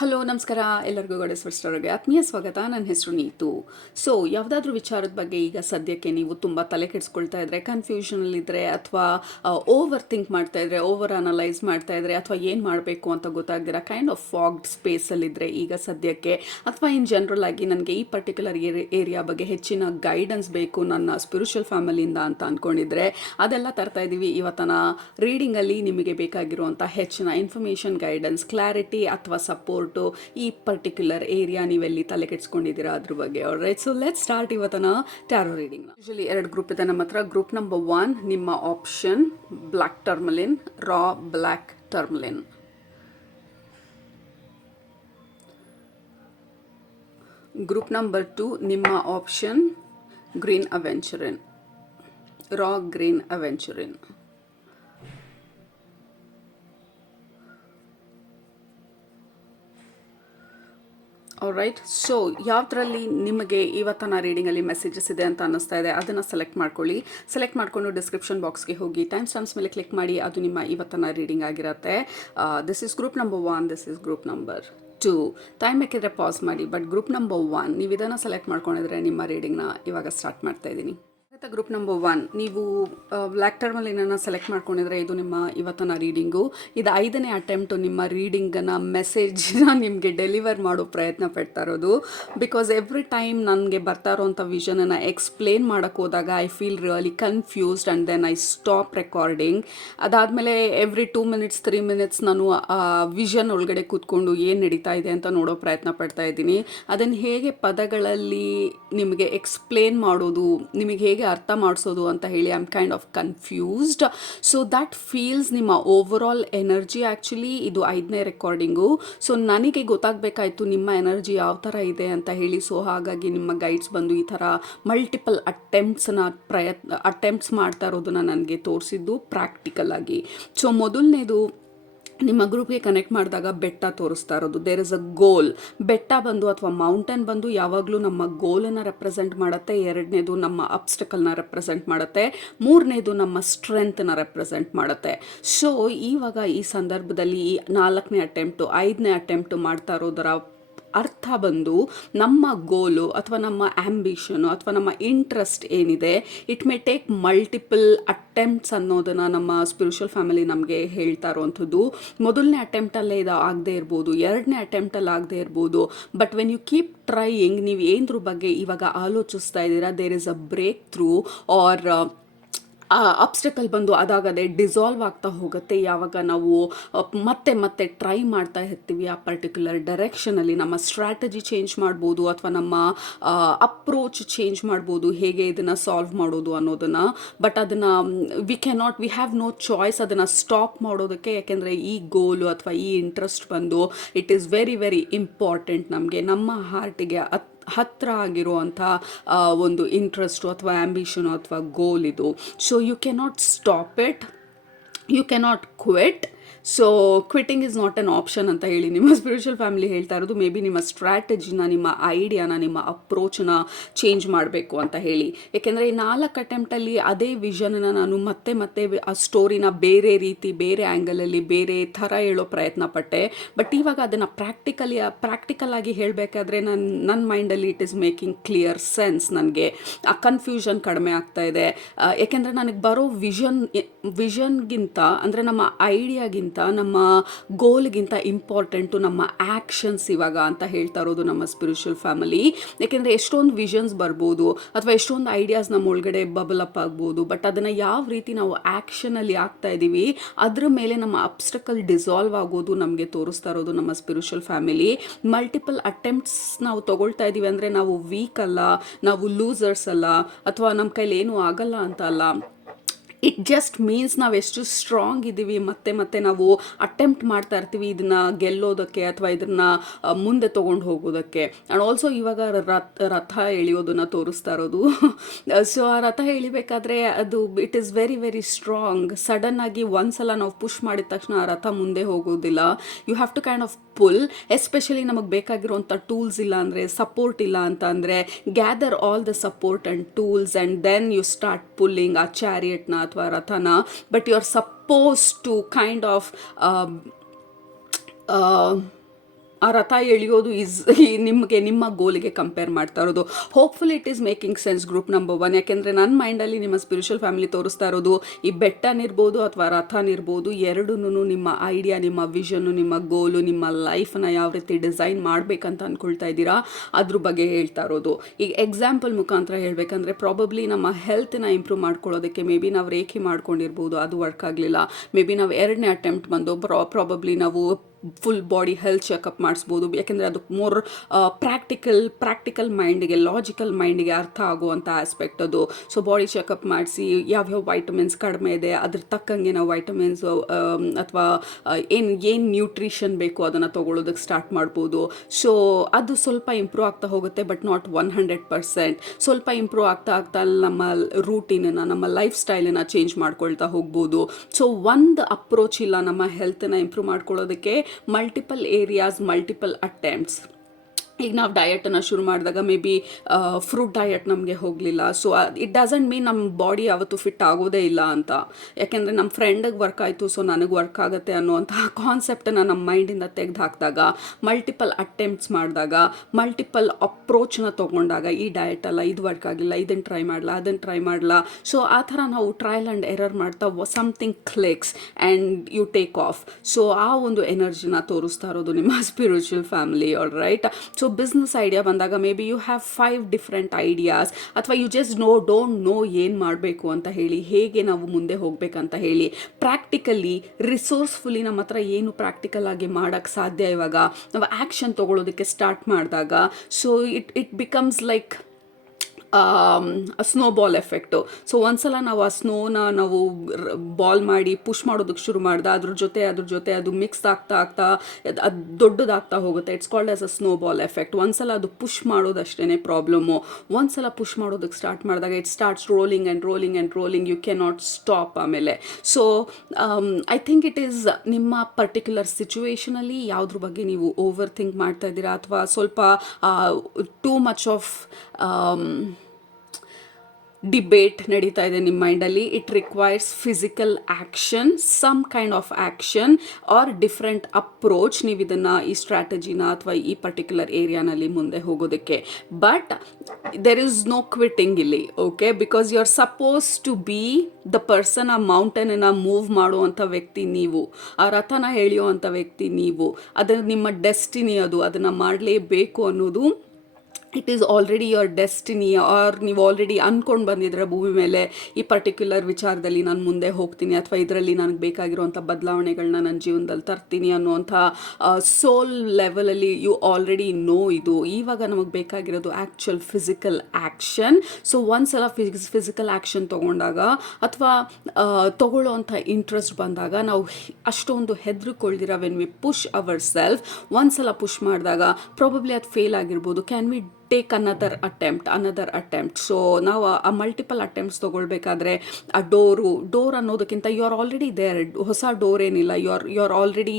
Hello ನಮಸ್ಕಾರ ಎಲ್ಲರಿಗೂ goddess ಫಸ್ಟರ್ಗೆ ಆತ್ಮೀಯ ಸ್ವಾಗತ. ನನ್ನ ಹೆಸರು ನೀತು. ಸೊ ಯಾವುದಾದ್ರೂ ವಿಚಾರದ ಬಗ್ಗೆ ಈಗ ಸದ್ಯಕ್ಕೆ ನೀವು ತುಂಬ ತಲೆ ಕೆಡಿಸ್ಕೊಳ್ತಾ ಇದ್ರೆ, ಕನ್ಫ್ಯೂಷನಲ್ಲಿದ್ದರೆ, ಅಥವಾ ಓವರ್ ಥಿಂಕ್ ಮಾಡ್ತಾ ಇದ್ರೆ, ಓವರ್ ಅನಲೈಸ್ ಮಾಡ್ತಾ ಇದ್ರೆ, ಅಥವಾ ಏನು ಮಾಡಬೇಕು ಅಂತ ಗೊತ್ತಾಗ್ದಿರ ಕೈಂಡ್ ಆಫ್ ಫಾಗ್ಡ್ ಸ್ಪೇಸಲ್ಲಿದ್ದರೆ ಈಗ ಸದ್ಯಕ್ಕೆ, ಅಥವಾ ಇನ್ ಜನರಲ್ ಆಗಿ ನನಗೆ ಈ ಪರ್ಟಿಕ್ಯುಲರ್ ಏರಿಯಾ ಬಗ್ಗೆ ಹೆಚ್ಚಿನ ಗೈಡೆನ್ಸ್ ಬೇಕು ನನ್ನ ಸ್ಪಿರಿಚುವಲ್ ಫ್ಯಾಮಿಲಿಯಿಂದ ಅಂತ ಅಂದ್ಕೊಂಡಿದ್ರೆ, ಅದೆಲ್ಲ ತರ್ತಾ ಇದ್ದೀವಿ ಇವತ್ತಿನ ರೀಡಿಂಗಲ್ಲಿ. ನಿಮಗೆ ಬೇಕಾಗಿರುವಂಥ ಹೆಚ್ಚಿನ ಇನ್ಫಾರ್ಮೇಷನ್, ಗೈಡೆನ್ಸ್, ಕ್ಲಾರಿಟಿ ಅಥವಾ ಸಪೋರ್ಟು ಈ ಪರ್ಟಿಕ್ಯುಲರ್ ಏರಿಯಾ ನೀವೆಲ್ಲಿ ತಲೆ ಕೆಡ್ಸ್ಕೊಂಡಿದ್ದೀರಾ ಅದ್ರ ಬಗ್ಗೆ. ಆಲ್ರೈಟ್, ಸೊ ಲೆಟ್ ಸ್ಟಾರ್ಟ್ ಇವತ್ತನ ಟ್ಯಾರೋ ರೀಡಿಂಗ್. ಯೂಶಲಿ 2 ಗ್ರೂಪ್ ಇದೆ ನಮ್ಮ ಹತ್ರ. ಗ್ರೂಪ್ ನಂಬರ್ 1 ನಿಮ್ಮ option black tourmaline, raw black tourmaline. Group number 2 ನಿಮ್ಮ option green aventurine, raw green aventurine. Right, so ಯಾವುದರಲ್ಲಿ ನಿಮಗೆ ಇವತ್ತಿನ ರೀಡಿಂಗಲ್ಲಿ ಮೆಸೇಜಸ್ ಇದೆ ಅಂತ ಅನ್ನಿಸ್ತಾ ಇದೆ ಅದನ್ನು ಸೆಲೆಕ್ಟ್ ಮಾಡ್ಕೊಳ್ಳಿ. ಸೆಲೆಕ್ಟ್ ಮಾಡಿಕೊಂಡು ಡಿಸ್ಕ್ರಿಪ್ಷನ್ ಬಾಕ್ಸ್ಗೆ ಹೋಗಿ ಟೈಮ್ ಸ್ಟಾಂಪ್ಸ್ ಮೇಲೆ ಕ್ಲಿಕ್ ಮಾಡಿ. ಅದು ನಿಮ್ಮ ಇವತ್ತಿನ ರೀಡಿಂಗ್ ಆಗಿರುತ್ತೆ. This is group number 1, this is group number 2. Time ಬೇಕಿದ್ರೆ ಪಾಸ್ ಮಾಡಿ. ಬಟ್ ಗ್ರೂಪ್ ನಂಬರ್ 1 ನೀವು ಇದನ್ನು ಸೆಲೆಕ್ಟ್ ಮಾಡ್ಕೊಂಡಿದ್ರೆ ನಿಮ್ಮ ರೀಡಿಂಗ್ನ ಇವಾಗ ಸ್ಟಾರ್ಟ್ ಮಾಡ್ತಾ ಇದ್ದೀನಿ. ಗ್ರೂಪ್ ನಂಬರ್ 1 ನೀವು ಬ್ಲ್ಯಾಕ್ ಟರ್ಮಲಿನನ್ನು ಸೆಲೆಕ್ಟ್ ಮಾಡ್ಕೊಂಡಿದ್ರೆ ಇದು ನಿಮ್ಮ ಇವತ್ತಿನ ರೀಡಿಂಗು. ಇದು 5ನೇ ಅಟೆಂಪ್ಟು ನಿಮ್ಮ ರೀಡಿಂಗನ್ನು ಮೆಸೇಜ್ನ ನಿಮಗೆ ಡೆಲಿವರ್ ಮಾಡೋ ಪ್ರಯತ್ನ ಪಡ್ತಾ ಇರೋದು. ಬಿಕಾಸ್ ಎವ್ರಿ ಟೈಮ್ ನನಗೆ ಬರ್ತಾ ಇರೋಂಥ ವಿಷನನ್ನು ಎಕ್ಸ್ಪ್ಲೇನ್ ಮಾಡೋಕ್ಕೆ ಹೋದಾಗ I feel really confused and then I stop recording. ಅದಾದಮೇಲೆ ಎವ್ರಿ 2 ಮಿನಿಟ್ಸ್ 3 ಮಿನಿಟ್ಸ್ ನಾನು ವಿಷನ್ ಒಳಗಡೆ ಕೂತ್ಕೊಂಡು ಏನು ನಡೀತಾ ಇದೆ ಅಂತ ನೋಡೋ ಪ್ರಯತ್ನ ಪಡ್ತಾ ಇದ್ದೀನಿ. ಅದನ್ನು ಹೇಗೆ ಪದಗಳಲ್ಲಿ ನಿಮಗೆ ಎಕ್ಸ್ಪ್ಲೇನ್ ಮಾಡೋದು, ನಿಮಗೆ ಹೇಗೆ ಅರ್ಥ ಮಾಡಿಸೋದು ಅಂತ ಹೇಳಿ I am kind of confused. So that feels ನಿಮ್ಮ ಓವರ್ ಆಲ್ ಎನರ್ಜಿ. ಆ್ಯಕ್ಚುಲಿ ಇದು 5ನೇ ರೆಕಾರ್ಡಿಂಗು. ಸೊ ನನಗೆ ಗೊತ್ತಾಗಬೇಕಾಯ್ತು ನಿಮ್ಮ ಎನರ್ಜಿ ಯಾವ ಥರ ಇದೆ ಅಂತ ಹೇಳಿ. ಸೊ ಹಾಗಾಗಿ ನಿಮ್ಮ ಗೈಡ್ಸ್ ಬಂದು ಈ ಥರ ಮಲ್ಟಿಪಲ್ ಅಟೆಂಪ್ಟ್ಸ್ ಮಾಡ್ತಾ ಇರೋದನ್ನ ನನಗೆ ತೋರಿಸಿದ್ದು ಪ್ರಾಕ್ಟಿಕಲ್ ಆಗಿ. ಸೊ ಮೊದಲನೇದು ನಿಮ್ಮ ಗ್ರೂಪ್ಗೆ ಕನೆಕ್ಟ್ ಮಾಡಿದಾಗ ಬೆಟ್ಟ ತೋರಿಸ್ತಾ ಇರೋದು. ದೇರ್ ಇಸ್ ಅ ಗೋಲ್. ಬೆಟ್ಟ ಬಂದು ಅಥವಾ ಮೌಂಟೇನ್ ಬಂದು ಯಾವಾಗಲೂ ನಮ್ಮ ಗೋಲನ್ನು ರೆಪ್ರೆಸೆಂಟ್ ಮಾಡುತ್ತೆ. 2ನೇದು ನಮ್ಮ ಅಬ್ಸ್ಟಕಲ್ನ ರೆಪ್ರೆಸೆಂಟ್ ಮಾಡುತ್ತೆ. 3ನೇದು ನಮ್ಮ ಸ್ಟ್ರೆಂತ್ನ ರೆಪ್ರೆಸೆಂಟ್ ಮಾಡುತ್ತೆ. ಸೊ ಇವಾಗ ಈ ಸಂದರ್ಭದಲ್ಲಿ ಈ 4ನೇ ಅಟೆಂಪ್ಟು 5ನೇ ಅಟೆಂಪ್ಟು ಮಾಡ್ತಾ ಇರೋದರ ಅರ್ಥ ಬಂದು ನಮ್ಮ ಗೋಲು ಅಥವಾ ನಮ್ಮ ಆ್ಯಂಬಿಷನು ಅಥವಾ ನಮ್ಮ ಇಂಟ್ರೆಸ್ಟ್ ಏನಿದೆ, it may take multiple attempts ಅನ್ನೋದನ್ನು ನಮ್ಮ ಸ್ಪಿರಿಚುವಲ್ ಫ್ಯಾಮಿಲಿ ನಮಗೆ ಹೇಳ್ತಾ ಇರೋವಂಥದ್ದು. ಮೊದಲನೇ ಅಟೆಂಪ್ಟಲ್ಲೇ ಇದು ಆಗದೆ ಇರ್ಬೋದು, 2ನೇ ಅಟೆಂಪ್ಟಲ್ಲಿ ಆಗದೆ ಇರ್ಬೋದು. But when you keep trying, ನೀವು ಏನದ್ರ ಬಗ್ಗೆ ಇವಾಗ ಆಲೋಚಿಸ್ತಾ ಇದ್ದೀರಾ, there is a breakthrough or obstacle ಬಂದು ಅದಾಗದೆ ಡಿಸಾಲ್ವ್ ಆಗ್ತಾ ಹೋಗುತ್ತೆ. ಯಾವಾಗ ನಾವು ಮತ್ತೆ ಟ್ರೈ ಮಾಡ್ತಾ ಇರ್ತೀವಿ ಆ ಪರ್ಟಿಕ್ಯುಲರ್ ಡೈರೆಕ್ಷನಲ್ಲಿ. ನಮ್ಮ ಸ್ಟ್ರಾಟಜಿ ಚೇಂಜ್ ಮಾಡ್ಬೋದು ಅಥವಾ ನಮ್ಮ ಅಪ್ರೋಚ್ ಚೇಂಜ್ ಮಾಡ್ಬೋದು, ಹೇಗೆ ಇದನ್ನು ಸಾಲ್ವ್ ಮಾಡೋದು ಅನ್ನೋದನ್ನು. ಬಟ್ ಅದನ್ನು ವಿ ಹ್ಯಾವ್ ನೋ ಚಾಯ್ಸ್ ಅದನ್ನು ಸ್ಟಾಪ್ ಮಾಡೋದಕ್ಕೆ. ಯಾಕೆಂದರೆ ಈ ಗೋಲು ಅಥವಾ ಈ ಇಂಟ್ರೆಸ್ಟ್ ಬಂದು it is very very important ನಮಗೆ, ನಮ್ಮ ಹಾರ್ಟಿಗೆ ಹತ್ತಿರ ಆಗಿರುವಂಥ ಒಂದು ಇಂಟ್ರೆಸ್ಟು ಅಥವಾ ಆ್ಯಂಬಿಷನು ಅಥವಾ ಗೋಲ್ ಇದು. So you cannot stop it, you cannot quit. So quitting is not an option ಅಂತ ಹೇಳಿ ನಿಮ್ಮ ಸ್ಪಿರಿಚುವಲ್ ಫ್ಯಾಮಿಲಿ ಹೇಳ್ತಾ ಇರೋದು. ಮೇ ಬಿ ನಿಮ್ಮ ಸ್ಟ್ರಾಟಜಿನ, ನಿಮ್ಮ ಐಡಿಯಾನ, ನಿಮ್ಮ ಅಪ್ರೋಚನ್ನ ಚೇಂಜ್ ಮಾಡಬೇಕು ಅಂತ ಹೇಳಿ. ಯಾಕೆಂದರೆ ಈ 4 ಅಟೆಂಪ್ಟಲ್ಲಿ ಅದೇ ವಿಷನನ್ನು ನಾನು ಮತ್ತೆ ಆ ಸ್ಟೋರಿನ ಬೇರೆ ರೀತಿ, ಬೇರೆ ಆ್ಯಂಗಲಲ್ಲಿ, ಬೇರೆ ಥರ ಹೇಳೋ ಪ್ರಯತ್ನ ಪಟ್ಟೆ. ಬಟ್ ಇವಾಗ ಅದನ್ನು ಪ್ರಾಕ್ಟಿಕಲ್ ಆಗಿ ಹೇಳಬೇಕಾದ್ರೆ ನನ್ನ ಮೈಂಡಲ್ಲಿ it is making clear sense. ನನಗೆ ಆ ಕನ್ಫ್ಯೂಷನ್ ಕಡಿಮೆ ಆಗ್ತಾ ಇದೆ. ಯಾಕೆಂದರೆ ನನಗೆ ಬರೋ ವಿಷನ್ಗಿಂತ ಅಂದರೆ ನಮ್ಮ ಐಡಿಯಾಗಿಂತ, ನಮ್ಮ ಗೋಲ್ಗಿಂತ ಇಂಪಾರ್ಟೆಂಟು ನಮ್ಮ ಆ್ಯಕ್ಷನ್ಸ್ ಇವಾಗ ಅಂತ ಹೇಳ್ತಾ ಇರೋದು ನಮ್ಮ ಸ್ಪಿರಿಚುವಲ್ ಫ್ಯಾಮಿಲಿ. ಯಾಕೆಂದರೆ ಎಷ್ಟೊಂದು ವಿಷನ್ಸ್ ಬರ್ಬೋದು ಅಥವಾ ಎಷ್ಟೊಂದು ಐಡಿಯಾಸ್ ನಮ್ಮ ಒಳಗಡೆ ಬಬಲ್ ಅಪ್ ಆಗ್ಬೋದು. ಬಟ್ ಅದನ್ನು ಯಾವ ರೀತಿ ನಾವು ಆ್ಯಕ್ಷನಲ್ಲಿ ಆಗ್ತಾ ಇದ್ದೀವಿ ಅದ್ರ ಮೇಲೆ ನಮ್ಮ ಅಬ್ಸ್ಟಕಲ್ ಡಿಸಾಲ್ವ್ ಆಗೋದು ನಮಗೆ ತೋರಿಸ್ತಾ ಇರೋದು ನಮ್ಮ ಸ್ಪಿರಿಚುವಲ್ ಫ್ಯಾಮಿಲಿ. ಮಲ್ಟಿಪಲ್ ಅಟೆಂಪ್ಟ್ಸ್ ನಾವು ತೊಗೊಳ್ತಾ ಇದ್ದೀವಿ ಅಂದರೆ ನಾವು ವೀಕ್ ಅಲ್ಲ, ನಾವು ಲೂಸರ್ಸ್ ಅಲ್ಲ, ಅಥವಾ ನಮ್ಮ ಕೈಲಿ ಏನೂ ಆಗಲ್ಲ ಅಂತ ಅಲ್ಲ. ಇಟ್ ಜಸ್ಟ್ ಮೀನ್ಸ್ ನಾವು ಎಷ್ಟು ಸ್ಟ್ರಾಂಗ್ ಇದ್ದೀವಿ, ಮತ್ತೆ ನಾವು ಅಟೆಂಪ್ಟ್ ಮಾಡ್ತಾ ಇರ್ತೀವಿ ಇದನ್ನು ಗೆಲ್ಲೋದಕ್ಕೆ ಅಥವಾ ಇದನ್ನು ಮುಂದೆ ತೊಗೊಂಡು ಹೋಗೋದಕ್ಕೆ. ಆ್ಯಂಡ್ ಆಲ್ಸೋ ಇವಾಗ ರಥ ಎಳೆಯೋದನ್ನು ತೋರಿಸ್ತಾ ಇರೋದು. ಸೊ ಆ ರಥ ಎಳಿಬೇಕಾದ್ರೆ ಅದು it is very very strong. ಸಡನ್ನಾಗಿ ಒಂದ್ಸಲ ನಾವು ಪುಷ್ ಮಾಡಿದ ತಕ್ಷಣ ಆ ರಥ ಮುಂದೆ ಹೋಗೋದಿಲ್ಲ. You have to kind of pull. Especially ನಮಗೆ ಬೇಕಾಗಿರುವಂಥ ಟೂಲ್ಸ್ ಇಲ್ಲ ಅಂದರೆ, ಸಪೋರ್ಟ್ ಇಲ್ಲ ಅಂತ ಅಂದರೆ, gather all the support and tools and then you start pulling ಆ ಚಾರಿಯಟ್ನ ಅಥವಾ ರಥನ. But you are suppose to kind of ಆ ರಥ ಎಳೆಯೋದು ನಿಮಗೆ ನಿಮ್ಮ ಗೋಲಿಗೆ ಕಂಪೇರ್ ಮಾಡ್ತಾ ಇರೋದು. Hopefully it is making sense group number 1. ಯಾಕೆಂದರೆ ನನ್ನ ಮೈಂಡಲ್ಲಿ ನಿಮ್ಮ ಸ್ಪಿರಿಚುವಲ್ ಫ್ಯಾಮಿಲಿ ತೋರಿಸ್ತಾ ಇರೋದು ಈ ಬೆಟ್ಟನಿರ್ಬೋದು ಅಥವಾ ರಥನಿರ್ಬೋದು, ಎರಡೂ ನಿಮ್ಮ ಐಡಿಯಾ, ನಿಮ್ಮ ವಿಷನ್ನು, ನಿಮ್ಮ ಗೋಲು, ನಿಮ್ಮ ಲೈಫನ್ನ ಯಾವ ರೀತಿ ಡಿಸೈನ್ ಮಾಡಬೇಕಂತ ಅಂದ್ಕೊಳ್ತಾ ಇದ್ದೀರಾ ಅದ್ರ ಬಗ್ಗೆ ಹೇಳ್ತಾ ಇರೋದು. ಈಗ ಎಕ್ಸಾಂಪಲ್ ಮುಖಾಂತರ ಹೇಳಬೇಕಂದ್ರೆ ಪ್ರಾಬಬ್ಲಿ ನಮ್ಮ ಹೆಲ್ತ್ನ ಇಂಪ್ರೂವ್ ಮಾಡ್ಕೊಳ್ಳೋದಕ್ಕೆ ಮೇ ಬಿ ನಾವು ರೇಖೆ ಮಾಡ್ಕೊಂಡಿರ್ಬೋದು, ಅದು ವರ್ಕ್ ಆಗಲಿಲ್ಲ. ಮೇ ಬಿ ನಾವು 2ನೇ ಅಟೆಂಪ್ಟ್ ಬಂದು ಪ್ರಾಬಬ್ಲಿ ನಾವು ಫುಲ್ ಬಾಡಿ ಹೆಲ್ತ್ ಚೆಕಪ್ ಮಾಡಿಸ್ಬೋದು. ಯಾಕೆಂದರೆ ಅದು ಮೋರ್ ಪ್ರಾಕ್ಟಿಕಲ್ ಮೈಂಡಿಗೆ, ಲಾಜಿಕಲ್ ಮೈಂಡಿಗೆ ಅರ್ಥ ಆಗುವಂಥ ಆಸ್ಪೆಕ್ಟ್ ಅದು. ಸೊ ಬಾಡಿ ಚೆಕಪ್ ಮಾಡಿಸಿ ಯಾವ್ಯಾವ ವೈಟಮಿನ್ಸ್ ಕಡಿಮೆ ಇದೆ, ಅದ್ರ ತಕ್ಕಂಗೆ ನಾವು ವೈಟಮಿನ್ಸ್ ಅಥವಾ ಏನು ನ್ಯೂಟ್ರಿಷನ್ ಬೇಕು ಅದನ್ನು ತೊಗೊಳೋದಕ್ಕೆ ಸ್ಟಾರ್ಟ್ ಮಾಡ್ಬೋದು. ಸೊ ಅದು ಸ್ವಲ್ಪ ಇಂಪ್ರೂವ್ ಆಗ್ತಾ ಹೋಗುತ್ತೆ, ಬಟ್ ನಾಟ್ 100%. ಸ್ವಲ್ಪ ಇಂಪ್ರೂವ್ ಆಗ್ತಾ ನಮ್ಮ ರೂಟೀನನ್ನು, ನಮ್ಮ ಲೈಫ್ ಸ್ಟೈಲನ್ನು ಚೇಂಜ್ ಮಾಡ್ಕೊಳ್ತಾ ಹೋಗ್ಬೋದು. ಸೊ ಒಂದು ಅಪ್ರೋಚ್ ಇಲ್ಲ ನಮ್ಮ ಹೆಲ್ತನ್ನು ಇಂಪ್ರೂವ್ ಮಾಡ್ಕೊಳ್ಳೋದಕ್ಕೆ. Multiple areas, multiple attempts. ಈಗ ನಾವು ಡಯಟನ್ನು ಶುರು ಮಾಡಿದಾಗ ಮೇ ಬಿ ಫ್ರೂಟ್ ಡಯಟ್ ನಮಗೆ ಹೋಗಲಿಲ್ಲ. ಸೊ ಇಟ್ ಡಸಂಟ್ ಮೀನ್ ನಮ್ಮ ಬಾಡಿ ಯಾವತ್ತೂ ಫಿಟ್ ಆಗೋದೇ ಇಲ್ಲ ಅಂತ. ಯಾಕೆಂದರೆ ನಮ್ಮ ಫ್ರೆಂಡಿಗೆ ವರ್ಕ್ ಆಯಿತು ಸೊ ನನಗೆ ವರ್ಕ್ ಆಗುತ್ತೆ ಅನ್ನುವಂತಹ ಕಾನ್ಸೆಪ್ಟನ್ನು ನಮ್ಮ ಮೈಂಡಿಂದ ತೆಗೆದು ಹಾಕಿದಾಗ, ಮಲ್ಟಿಪಲ್ ಅಟೆಂಪ್ಟ್ಸ್ ಮಾಡಿದಾಗ, ಮಲ್ಟಿಪಲ್ ಅಪ್ರೋಚ್ನ ತೊಗೊಂಡಾಗ, ಈ ಡಯಟ್ ಅಲ್ಲ, ಇದು ವರ್ಕ್ ಆಗಲಿಲ್ಲ, ಇದನ್ನು ಟ್ರೈ ಮಾಡಲ್ಲ, ಅದನ್ನು ಟ್ರೈ ಮಾಡಲ್ಲ. ಸೊ ಆ ಥರ ನಾವು ಟ್ರಯಲ್ ಆ್ಯಂಡ್ ಎರರ್ ಮಾಡ್ತಾ something clicks and you take off. So ಆ ಒಂದು ಎನರ್ಜಿನ ತೋರಿಸ್ತಾ ಇರೋದು ನಿಮ್ಮ spiritual family. All right. So business idea ಬಂದಾಗ maybe you have 5 different ideas, ಅಥವಾ ಯು ಜಸ್ಟ್ ಡೋಂಟ್ ನೋ ಏನು ಮಾಡಬೇಕು ಅಂತ ಹೇಳಿ, ಹೇಗೆ ನಾವು ಮುಂದೆ ಹೋಗಬೇಕಂತ ಹೇಳಿ. ಪ್ರಾಕ್ಟಿಕಲಿ ರಿಸೋರ್ಸ್ಫುಲಿ ನಮ್ಮ ಹತ್ರ ಏನು ಪ್ರಾಕ್ಟಿಕಲ್ ಆಗಿ ಮಾಡೋಕ್ಕೆ ಸಾಧ್ಯ, ಇವಾಗ ನಾವು ಆ್ಯಕ್ಷನ್ ತೊಗೊಳೋದಕ್ಕೆ ಸ್ಟಾರ್ಟ್ ಮಾಡಿದಾಗ, so it becomes like snowball effect. So ಒಂದ್ಸಲ ನಾವು ಆ ಸ್ನೋನ ನಾವು ಬಾಲ್ ಮಾಡಿ ಪುಷ್ ಮಾಡೋದಕ್ಕೆ ಶುರು ಮಾಡ್ದೆ, ಅದ್ರ ಜೊತೆ ಅದು ಮಿಕ್ಸ್ ಆಗ್ತಾ ಅದು ದೊಡ್ಡದಾಗ್ತಾ ಹೋಗುತ್ತೆ. It's called as a snowball effect. ಒಂದ್ಸಲ ಅದು ಪುಷ್ ಮಾಡೋದಷ್ಟೇ ಪ್ರಾಬ್ಲಮ್ಮು. ಒಂದ್ಸಲ ಪುಷ್ ಮಾಡೋದಕ್ಕೆ ಸ್ಟಾರ್ಟ್ ಮಾಡಿದಾಗ it starts rolling and rolling and rolling. You can not stop ಆಮೇಲೆ. So I think it is ನಿಮ್ಮ ಪರ್ಟಿಕ್ಯುಲರ್ ಸಿಚುವೇಷನಲ್ಲಿ ಯಾವುದ್ರ ಬಗ್ಗೆ ನೀವು ಓವರ್ ಥಿಂಕ್ ಮಾಡ್ತಾ ಇದ್ದೀರಾ, ಅಥವಾ ಸ್ವಲ್ಪ ಟೂ ಮಚ್ ಆಫ್ ಡಿಬೇಟ್ ನಡೀತಾ ಇದೆ ನಿಮ್ಮ ಮೈಂಡಲ್ಲಿ. It requires physical action, some kind of action or different approach. ನೀವು ಇದನ್ನು, ಈ ಸ್ಟ್ರಾಟಜಿನ ಅಥವಾ ಈ ಪರ್ಟಿಕ್ಯುಲರ್ ಏರಿಯಾನಲ್ಲಿ ಮುಂದೆ ಹೋಗೋದಕ್ಕೆ. But there is no quitting ಇಲ್ಲಿ, okay? Because you are suppose to be the person. ಆ ಮೌಂಟೇನನ್ನು ಮೂವ್ ಮಾಡುವಂಥ ವ್ಯಕ್ತಿ ನೀವು, ಆ ರಥನ ಎಳೆಯುವಂಥ ವ್ಯಕ್ತಿ ನೀವು. ಅದು ನಿಮ್ಮ ಡೆಸ್ಟಿನಿ, ಅದನ್ನು ಮಾಡಲೇಬೇಕು ಅನ್ನೋದು it is already your destiny. Or ನೀವು ಆಲ್ರೆಡಿ ಅಂದ್ಕೊಂಡು ಬಂದಿದ್ರೆ ಭೂಮಿ ಮೇಲೆ, ಈ ಪರ್ಟಿಕ್ಯುಲರ್ ವಿಚಾರದಲ್ಲಿ ನಾನು ಮುಂದೆ ಹೋಗ್ತೀನಿ, ಅಥವಾ ಇದರಲ್ಲಿ ನನಗೆ ಬೇಕಾಗಿರುವಂಥ ಬದಲಾವಣೆಗಳನ್ನ ನನ್ನ ಜೀವನದಲ್ಲಿ ತರ್ತೀನಿ ಅನ್ನುವಂಥ ಸೋಲ್ ಲೆವೆಲಲ್ಲಿ ಯು ಆಲ್ರೆಡಿ ನೋ. ಇದು ಇವಾಗ ನಮಗೆ ಬೇಕಾಗಿರೋದು ಆ್ಯಕ್ಚುಯಲ್ ಫಿಸಿಕಲ್ ಆ್ಯಕ್ಷನ್. ಸೊ ಒಂದ್ಸಲ ಫಿಸಿಕಲ್ ಆ್ಯಕ್ಷನ್ ತೊಗೊಂಡಾಗ, ಅಥವಾ ತೊಗೊಳ್ಳೋವಂಥ ಇಂಟ್ರೆಸ್ಟ್ ಬಂದಾಗ, ನಾವು ಅಷ್ಟೊಂದು ಹೆದರ್ಕೊಳ್ದಿರ when we push our self, ಒಂದ್ಸಲ ಪುಷ್ ಮಾಡಿದಾಗ ಪ್ರಾಬಬ್ಲಿ ಅದು ಫೇಲ್ ಆಗಿರ್ಬೋದು. Can we take another attempt. So ನಾವು ಆ ಮಲ್ಟಿಪಲ್ ಅಟೆಂಪ್ಟ್ಸ್ ತೊಗೊಳ್ಬೇಕಾದ್ರೆ ಆ ಡೋರ್ ಅನ್ನೋದಕ್ಕಿಂತ ಯು ಆರ್ ಆಲ್ರೆಡಿ ದೇರ್. ಹೊಸ ಡೋರ್ ಏನಿಲ್ಲ, ಯು ಆರ್ ಆಲ್ರೆಡಿ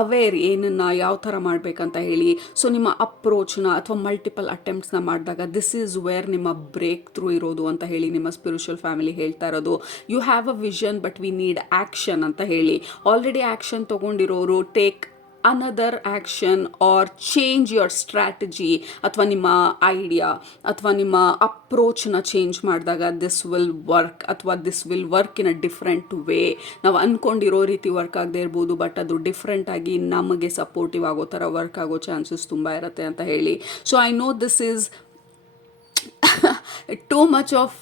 ಅವೇರ್ ಏನನ್ನು ಯಾವ ಥರ ಮಾಡಬೇಕಂತ ಹೇಳಿ. ಸೊ ನಿಮ್ಮ ಅಪ್ರೋಚ್ನ ಅಥವಾ ಮಲ್ಟಿಪಲ್ ಅಟೆಂಪ್ಟ್ಸ್ನ ಮಾಡಿದಾಗ ದಿಸ್ ಈಸ್ ವೇರ್ ನಿಮ್ಮ ಬ್ರೇಕ್ ಥ್ರೂ ಇರೋದು ಅಂತ ಹೇಳಿ ನಿಮ್ಮ ಸ್ಪಿರಿಚುವಲ್ ಫ್ಯಾಮಿಲಿ ಹೇಳ್ತಾ ಇರೋದು. You have a vision but we need action ಅಂತ ಹೇಳಿ. ಆಲ್ರೆಡಿ ಆ್ಯಕ್ಷನ್ ತೊಗೊಂಡಿರೋರು take another action or change your strategy, ಅಥವಾ ನಿಮ್ಮ ಐಡಿಯಾ ಅಥವಾ ನಿಮ್ಮ ಅಪ್ರೋಚನ್ನ ಚೇಂಜ್ ಮಾಡಿದಾಗ ದಿಸ್ ವಿಲ್ ವರ್ಕ್, ಅಥವಾ this will work in a different way. ನಾವು ಅಂದ್ಕೊಂಡಿರೋ ರೀತಿ ವರ್ಕ್ ಆಗದೆ ಇರ್ಬೋದು, ಬಟ್ ಅದು ಡಿಫ್ರೆಂಟಾಗಿ ನಮಗೆ ಸಪೋರ್ಟಿವ್ ಆಗೋ ಥರ ವರ್ಕ್ ಆಗೋ ಚಾನ್ಸಸ್ ತುಂಬ ಇರುತ್ತೆ ಅಂತ ಹೇಳಿ. So I know this is too much of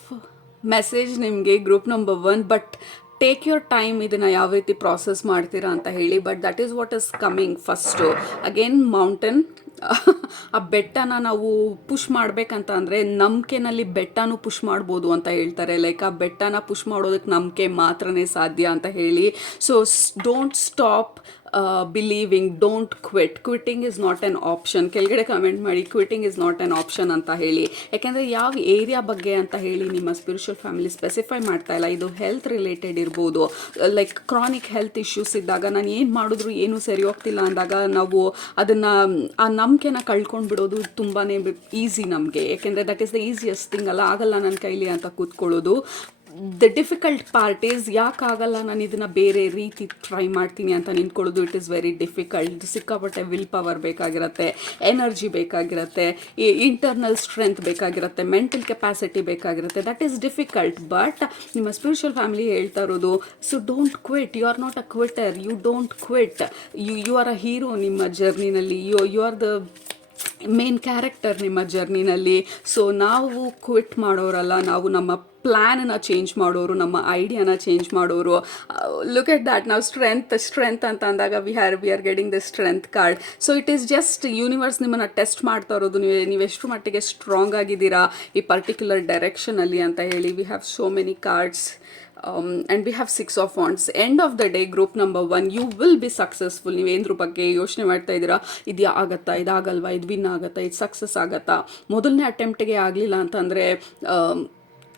message ನಿಮಗೆ group number 1, but take your time ಇದನ್ನು ಯಾವ ರೀತಿ ಪ್ರಾಸೆಸ್ ಮಾಡ್ತೀರಾ ಅಂತ ಹೇಳಿ. But that is what is coming first. Again mountain, ಆ ಬೆಟ್ಟನ ನಾವು ಪುಷ್ ಮಾಡಬೇಕಂತ ಅಂದರೆ ನಂಬಿಕೆನಲ್ಲಿ ಬೆಟ್ಟನೂ ಪುಷ್ ಮಾಡ್ಬೋದು ಅಂತ ಹೇಳ್ತಾರೆ. ಲೈಕ್ ಆ ಬೆಟ್ಟನ ಪುಷ್ ಮಾಡೋದಕ್ಕೆ ನಂಬಿಕೆ ಮಾತ್ರನೇ ಸಾಧ್ಯ ಅಂತ ಹೇಳಿ. So don't stop believing, don't quitting is not an option. ಕೆಳಗಡೆ ಕಮೆಂಟ್ ಮಾಡಿ quitting is not an option ಅಂತ ಹೇಳಿ. ಯಾಕೆಂದರೆ ಯಾವ ಏರಿಯಾ ಬಗ್ಗೆ ಅಂತ ಹೇಳಿ ನಿಮ್ಮ ಸ್ಪಿರಿಚುವಲ್ ಫ್ಯಾಮಿಲಿ ಸ್ಪೆಸಿಫೈ ಮಾಡ್ತಾ ಇಲ್ಲ. ಇದು ಹೆಲ್ತ್ ರಿಲೇಟೆಡ್ ಇರ್ಬೋದು. ಲೈಕ್ ಕ್ರಾನಿಕ್ ಹೆಲ್ತ್ ಇಶ್ಯೂಸ್ ಇದ್ದಾಗ ನಾನು ಏನು ಮಾಡಿದ್ರು ಏನೂ ಸರಿ ಹೋಗ್ತಿಲ್ಲ ಅಂದಾಗ ನಾವು ಅದನ್ನು, ಆ ನಂಬಿಕೆನ ಕಳ್ಕೊಂಡು ಬಿಡೋದು ತುಂಬಾ ಈಸಿ ನಮಗೆ. ಯಾಕೆಂದರೆ that is the easiest thing ಅಲ್ಲ. ಆಗಲ್ಲ ನನ್ನ ಕೈಲಿ ಅಂತ ಕೂತ್ಕೊಳ್ಳೋದು. ದ ಡಿಫಿಕಲ್ಟ್ ಪಾರ್ಟ್ ಈಸ್ ಯಾಕಾಗಲ್ಲ ನಾನು ಇದನ್ನು ಬೇರೆ ರೀತಿ ಟ್ರೈ ಮಾಡ್ತೀನಿ ಅಂತ ನಿಂತ್ಕೊಳ್ಳೋದು. It is very difficult. ಸಿಕ್ಕಾಪಟ್ಟೆ ವಿಲ್ ಪವರ್ ಬೇಕಾಗಿರುತ್ತೆ, ಎನರ್ಜಿ ಬೇಕಾಗಿರುತ್ತೆ, ಇಂಟರ್ನಲ್ ಸ್ಟ್ರೆಂತ್ ಬೇಕಾಗಿರುತ್ತೆ, ಮೆಂಟಲ್ ಕೆಪಾಸಿಟಿ ಬೇಕಾಗಿರುತ್ತೆ. That is difficult. ಬಟ್ ನಿಮ್ಮ ಸ್ಪಿರಿಚುವಲ್ ಫ್ಯಾಮಿಲಿ ಹೇಳ್ತಾ ಇರೋದು, so don't quit. You are not a quitter. You don't quit. You are a hero ನಿಮ್ಮ ಜರ್ನಿನಲ್ಲಿ. You are the main character ನಿಮ್ಮ ಜರ್ನಿನಲ್ಲಿ. So ನಾವು quit ಮಾಡೋರಲ್ಲ, ನಾವು ನಮ್ಮ ಪ್ಲ್ಯಾನನ್ನು ಚೇಂಜ್ ಮಾಡೋರು, ನಮ್ಮ ಐಡಿಯಾನ ಚೇಂಜ್ ಮಾಡೋರು. Look at that. ನಾವು ಸ್ಟ್ರೆಂತ್ ಅಂತ ಅಂದಾಗ we are getting the strength card. So it is just universe ನಿಮ್ಮನ್ನು ಟೆಸ್ಟ್ ಮಾಡ್ತಾ ಇರೋದು, ನೀವೆಷ್ಟು ಮಟ್ಟಿಗೆ ಸ್ಟ್ರಾಂಗ್ ಆಗಿದ್ದೀರಾ ಈ ಪರ್ಟಿಕ್ಯುಲರ್ ಡೈರೆಕ್ಷನಲ್ಲಿ ಅಂತ ಹೇಳಿ. We have so many cards. And we have 6 of wands. End of the day group number 1, you will be successful. ನೀವೇಂದ್ರ ಬಗ್ಗೆ ಯೋಚನೆ ಮಾಡ್ತಾ ಇದ್ದೀರಾ, ಇದು ಆಗತ್ತಾ, ಇದಾಗಲ್ವಾ, ಇದು ವಿನ್ ಆಗುತ್ತಾ, ಇದು ಸಕ್ಸಸ್ ಆಗುತ್ತಾ. ಮೊದಲನೇ ಅಟೆಂಪ್ಟಿಗೆ ಆಗಲಿಲ್ಲ ಅಂತಂದರೆ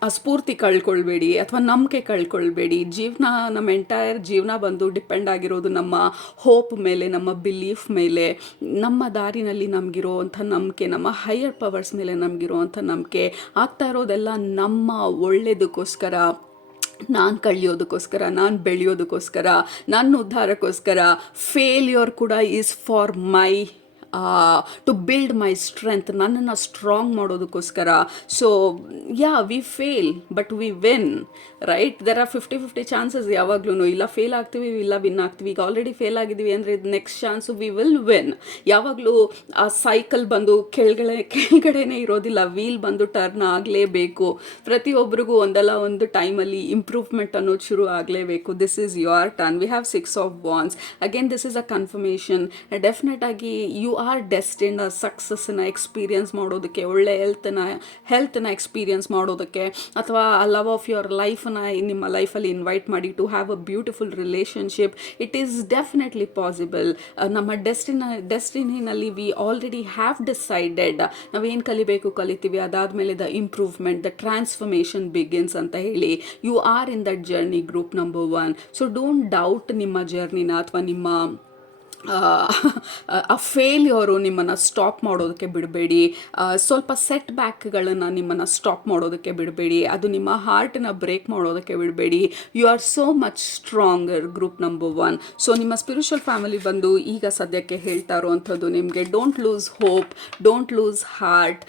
ಆ ಸ್ಫೂರ್ತಿ ಕಳ್ಕೊಳ್ಬೇಡಿ ಅಥವಾ ನಂಬಿಕೆ ಕಳ್ಕೊಳ್ಬೇಡಿ. ಜೀವನ, ನಮ್ಮ ಎಂಟೈರ್ ಜೀವನ ಬಂದು ಡಿಪೆಂಡ್ ಆಗಿರೋದು ನಮ್ಮ ಹೋಪ್ ಮೇಲೆ, ನಮ್ಮ ಬಿಲೀಫ್ ಮೇಲೆ, ನಮ್ಮ ದಾರಿನಲ್ಲಿ ನಮಗಿರೋವಂಥ ನಂಬಿಕೆ, ನಮ್ಮ ಹೈಯರ್ ಪವರ್ಸ್ ಮೇಲೆ ನಮಗಿರೋವಂಥ ನಂಬಿಕೆ. ಆಗ್ತಾ ಇರೋದೆಲ್ಲ ನಮ್ಮ ಒಳ್ಳೆಯದಕ್ಕೋಸ್ಕರ, ನಾನು ಕಳಿಯೋದಕ್ಕೋಸ್ಕರ, ನಾನು ಬೆಳೆಯೋದಕ್ಕೋಸ್ಕರ, ನನ್ನ ಉದ್ಧಾರಕ್ಕೋಸ್ಕರ. ಫೇಲ್ಯೂರ್ ಕೂಡ is for my to build my strength, ನನ್ನನ್ನು ಸ್ಟ್ರಾಂಗ್ ಮಾಡೋದಕ್ಕೋಸ್ಕರ. So we fail but we win, right? There are 50-50 chances ಯಾವಾಗ್ಲೂ. ಇಲ್ಲ ಫೇಲ್ ಆಗ್ತೀವಿ, ಇಲ್ಲ ವಿನ್ ಆಗ್ತೀವಿ. ಈಗ ಆಲ್ರೆಡಿ ಫೇಲ್ ಆಗಿದ್ದೀವಿ ಅಂದರೆ ಇದು next chance we will win. ಯಾವಾಗಲೂ ಆ ಸೈಕಲ್ ಬಂದು ಕೆಳಗಡೆನೇ ಇರೋದಿಲ್ಲ, ವೀಲ್ ಬಂದು ಟರ್ನ್ ಆಗಲೇಬೇಕು. ಪ್ರತಿಯೊಬ್ಬರಿಗೂ ಒಂದಲ್ಲ ಒಂದು ಟೈಮಲ್ಲಿ ಇಂಪ್ರೂವ್ಮೆಂಟ್ ಅನ್ನೋದು ಶುರು ಆಗಲೇಬೇಕು. This is your turn. V have 6 of wands. Again this is a confirmation. Definite ಆಗಿ ಯು ಆರ್ ಡೆಸ್ಟಿನ್ಡ್ ಆ ಸಕ್ಸಸ್ಸನ್ನು ಎಕ್ಸ್ಪೀರಿಯನ್ಸ್ ಮಾಡೋದಕ್ಕೆ, ಒಳ್ಳೆ ಹೆಲ್ತನ್ನ ಎಕ್ಸ್ಪೀರಿಯನ್ಸ್ ಮಾಡೋದಕ್ಕೆ, ಅಥವಾ ಲವ್ ಆಫ್ ಯುವರ್ ಲೈಫನ್ನ ನಿಮ್ಮ ಲೈಫಲ್ಲಿ ಇನ್ವೈಟ್ ಮಾಡಿ to have a beautiful relationship. It is definitely possible. ನಮ್ಮ ಡೆಸ್ಟಿನಿನಲ್ಲಿ ವಿ ಆಲ್ರೆಡಿ ಹ್ಯಾವ್ ಡಿಸೈಡೆಡ್ ನಾವೇನು ಕಲಿಬೇಕು ಕಲಿತೀವಿ. ಅದಾದಮೇಲೆ the improvement, the transformation begins ಅಂತ ಹೇಳಿ. You are in that journey group number 1. So don't doubt ನಿಮ್ಮ ಜರ್ನಿನ ಅಥವಾ ನಿಮ್ಮ ಆ ಫೇಲ್ಯೂರು ನಿಮ್ಮನ್ನು ಸ್ಟಾಪ್ ಮಾಡೋದಕ್ಕೆ ಬಿಡಬೇಡಿ. ಸ್ವಲ್ಪ ಸೆಟ್ ಬ್ಯಾಕ್ಗಳನ್ನು ನಿಮ್ಮನ್ನು ಸ್ಟಾಪ್ ಮಾಡೋದಕ್ಕೆ ಬಿಡಬೇಡಿ. ಅದು ನಿಮ್ಮ ಹಾರ್ಟನ್ನ ಬ್ರೇಕ್ ಮಾಡೋದಕ್ಕೆ ಬಿಡಬೇಡಿ. You are so much stronger group number 1. So ನಿಮ್ಮ ಸ್ಪಿರಿಚುವಲ್ ಫ್ಯಾಮಿಲಿ ಬಂದು ಈಗ ಸದ್ಯಕ್ಕೆ ಹೇಳ್ತಾ ಇರೋವಂಥದ್ದು ನಿಮಗೆ, don't lose hope, don't lose heart,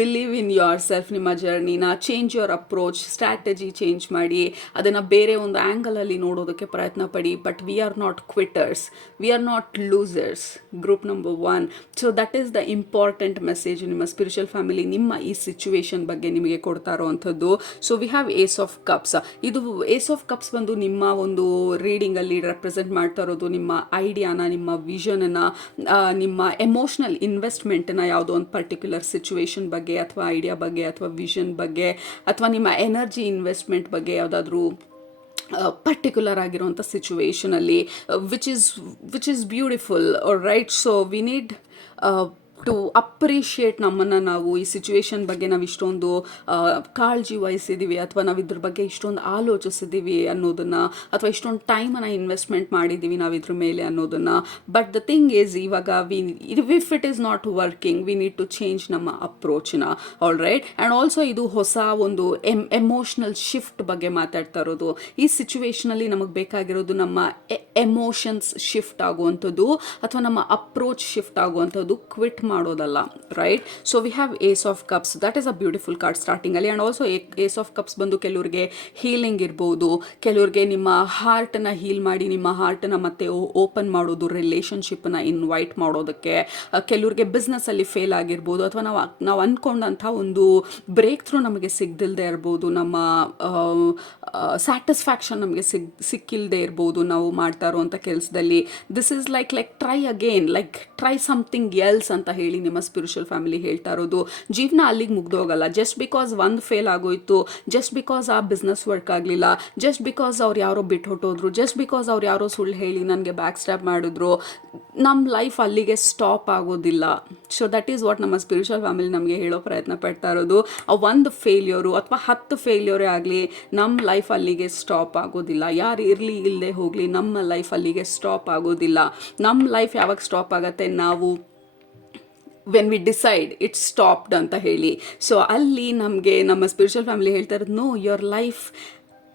believe in yourself. ನಿಮ್ಮ ಜರ್ನಿನ change your approach, strategy change ಮಾಡಿ, ಅದನ್ನು ಬೇರೆ ಒಂದು ಆ್ಯಂಗಲಲ್ಲಿ ನೋಡೋದಕ್ಕೆ ಪ್ರಯತ್ನ ಪಡಿ. But we are not quitters, we are not losers, group number 1. So that is the important message ನಿಮ್ಮ ಸ್ಪಿರಿಚುವಲ್ ಫ್ಯಾಮಿಲಿ ನಿಮ್ಮ ಈ ಸಿಚುವೇಶನ್ ಬಗ್ಗೆ ನಿಮಗೆ ಕೊಡ್ತಾ ಇರೋವಂಥದ್ದು. So we have ace of cups. ಇದು ಏಸ್ ಆಫ್ ಕಪ್ಸ್ ಬಂದು ನಿಮ್ಮ ಒಂದು ರೀಡಿಂಗಲ್ಲಿ ರೆಪ್ರೆಸೆಂಟ್ ಮಾಡ್ತಾ ಇರೋದು ನಿಮ್ಮ ಐಡಿಯಾನ, ನಿಮ್ಮ ವಿಷನನ್ನು, ನಿಮ್ಮ ಎಮೋಷ್ನಲ್ ಇನ್ವೆಸ್ಟ್ಮೆಂಟನ್ನ ಯಾವುದೋ ಒಂದು ಪರ್ಟಿಕ್ಯುಲರ್ ಸಿಚುವೇಶನ್ ಬಗ್ಗೆ ಅಥವಾ ಐಡಿಯಾ ಬಗ್ಗೆ ಅಥವಾ ವಿಷನ್ ಬಗ್ಗೆ ಅಥವಾ ನಿಮ್ಮ ಎನರ್ಜಿ ಇನ್ವೆಸ್ಟ್ಮೆಂಟ್ ಬಗ್ಗೆ ಯಾವುದಾದ್ರೂ ಪರ್ಟಿಕ್ಯುಲರ್ ಆಗಿರುವಂಥ ಸಿಚುವೇಶನಲ್ಲಿ, which is beautiful, right? So we need to appreciate ನಮ್ಮನ್ನು. ನಾವು ಈ ಸಿಚುವೇಶನ್ ಬಗ್ಗೆ ನಾವು ಇಷ್ಟೊಂದು ಕಾಳಜಿ ವಹಿಸಿದ್ದೀವಿ ಅಥವಾ ನಾವು ಇದ್ರ ಬಗ್ಗೆ ಇಷ್ಟೊಂದು ಆಲೋಚಿಸಿದ್ದೀವಿ ಅನ್ನೋದನ್ನು, ಅಥವಾ ಇಷ್ಟೊಂದು ಟೈಮನ್ನು ಇನ್ವೆಸ್ಟ್ಮೆಂಟ್ ಮಾಡಿದ್ದೀವಿ ನಾವು ಇದ್ರ ಮೇಲೆ ಅನ್ನೋದನ್ನು. ಬಟ್ ದ ಥಿಂಗ್ ಈಸ್, ಇವಾಗ if it is not working, we need to change ನಮ್ಮ ಅಪ್ರೋಚ್ನ, ಆಲ್ ರೈಟ್? ಆ್ಯಂಡ್ ಆಲ್ಸೋ ಇದು ಹೊಸ ಒಂದು ಎಮೋಷ್ನಲ್ ಶಿಫ್ಟ್ ಬಗ್ಗೆ ಮಾತಾಡ್ತಾ ಇರೋದು. ಈ ಸಿಚುವೇಶನಲ್ಲಿ ನಮಗೆ ಬೇಕಾಗಿರೋದು ನಮ್ಮ ಎಮೋಷನ್ಸ್ ಶಿಫ್ಟ್ ಆಗುವಂಥದ್ದು ಅಥವಾ ನಮ್ಮ ಅಪ್ರೋಚ್ ಶಿಫ್ಟ್ ಆಗುವಂಥದ್ದು, ಕ್ವಿಟ್ ಮಾಡೋದಲ್ಲ, right? So we have ace of cups. That is a beautiful card ಸ್ಟಾರ್ಟಿಂಗಲ್ಲಿ. And also ace of cups ಬಂದು ಕೆಲವ್ರಿಗೆ ಹೀಲಿಂಗ್ ಇರ್ಬೋದು, ಕೆಲವ್ರಿಗೆ ನಿಮ್ಮ ಹಾರ್ಟನ್ನು ಹೀಲ್ ಮಾಡಿ ನಿಮ್ಮ ಹಾರ್ಟನ್ನು ಮತ್ತೆ ಓಪನ್ ಮಾಡೋದು, ರಿಲೇಷನ್ಶಿಪ್ಪನ್ನು ಇನ್ವೈಟ್ ಮಾಡೋದಕ್ಕೆ. ಕೆಲವ್ರಿಗೆ ಬಿಸ್ನೆಸ್ಸಲ್ಲಿ ಫೇಲ್ ಆಗಿರ್ಬೋದು ಅಥವಾ ನಾವು ಅಂದ್ಕೊಂಡಂಥ ಒಂದು ಬ್ರೇಕ್ ಥ್ರೂ ನಮಗೆ ಸಿಗದಿಲ್ಲದೆ ಇರ್ಬೋದು, ನಮ್ಮ ಸ್ಯಾಟಿಸ್ಫ್ಯಾಕ್ಷನ್ ನಮಗೆ ಸಿಕ್ಕಿಲ್ಲದೆ ಇರ್ಬೋದು ನಾವು ಮಾಡ್ತಾ ಇರುವಂಥ ಕೆಲಸದಲ್ಲಿ. This is like try again, try something else ಅಂತ ಹೇಳಿ ನಿಮ್ಮ ಸ್ಪಿರಿಚುವಲ್ ಫ್ಯಾಮಿಲಿ ಹೇಳ್ತಾ ಇರೋದು. ಜೀವನ ಅಲ್ಲಿಗೆ ಮುಗ್ದೋಗಲ್ಲ. ಜಸ್ಟ್ ಬಿಕಾಸ್ ಒಂದು ಫೇಲ್ ಆಗೋಯ್ತು, ಜಸ್ಟ್ ಬಿಕಾಸ್ ಆ ಬಿಸ್ನೆಸ್ ವರ್ಕ್ ಆಗಲಿಲ್ಲ, ಜಸ್ಟ್ ಬಿಕಾಸ್ ಅವ್ರು ಯಾರೋ ಬಿಟ್ಟು ಹೊಟ್ಟೋದ್ರು, ಜಸ್ಟ್ ಬಿಕಾಸ್ ಅವ್ರು ಯಾರೋ ಸುಳ್ಳು ಹೇಳಿ ನನಗೆ ಬ್ಯಾಕ್ ಸ್ಟ್ಯಾಪ್ ಮಾಡಿದ್ರು, ನಮ್ಮ ಲೈಫ್ ಅಲ್ಲಿಗೆ ಸ್ಟಾಪ್ ಆಗೋದಿಲ್ಲ. ಸೊ ದಟ್ ಈಸ್ ವಾಟ್ ನಮ್ಮ ಸ್ಪಿರಿಚುವಲ್ ಫ್ಯಾಮಿಲಿ ನಮಗೆ ಹೇಳೋ ಪ್ರಯತ್ನ ಪಡ್ತಾ ಇರೋದು. ಆ ಒಂದು ಫೇಲ್ಯೂರು ಅಥವಾ 10 ಫೇಲ್ಯೂರೇ ಆಗಲಿ, ನಮ್ಮ ಲೈಫ್ ಅಲ್ಲಿಗೆ ಸ್ಟಾಪ್ ಆಗೋದಿಲ್ಲ. ಯಾರು ಇರಲಿ ಇಲ್ಲದೆ ಹೋಗಲಿ, ನಮ್ಮ ಲೈಫ್ ಅಲ್ಲಿಗೆ ಸ್ಟಾಪ್ ಆಗೋದಿಲ್ಲ. ನಮ್ಮ ಲೈಫ್ ಯಾವಾಗ ಸ್ಟಾಪ್ ಆಗುತ್ತೆ, ನಾವು when we decide it's stopped ಅಂತ ಹೇಳಿ. ಸೊ ಅಲ್ಲಿ ನಮಗೆ ನಮ್ಮ ಸ್ಪಿರಿಚುವಲ್ ಫ್ಯಾಮಿಲಿ ಹೇಳ್ತಾ ಇರೋದು, no, your life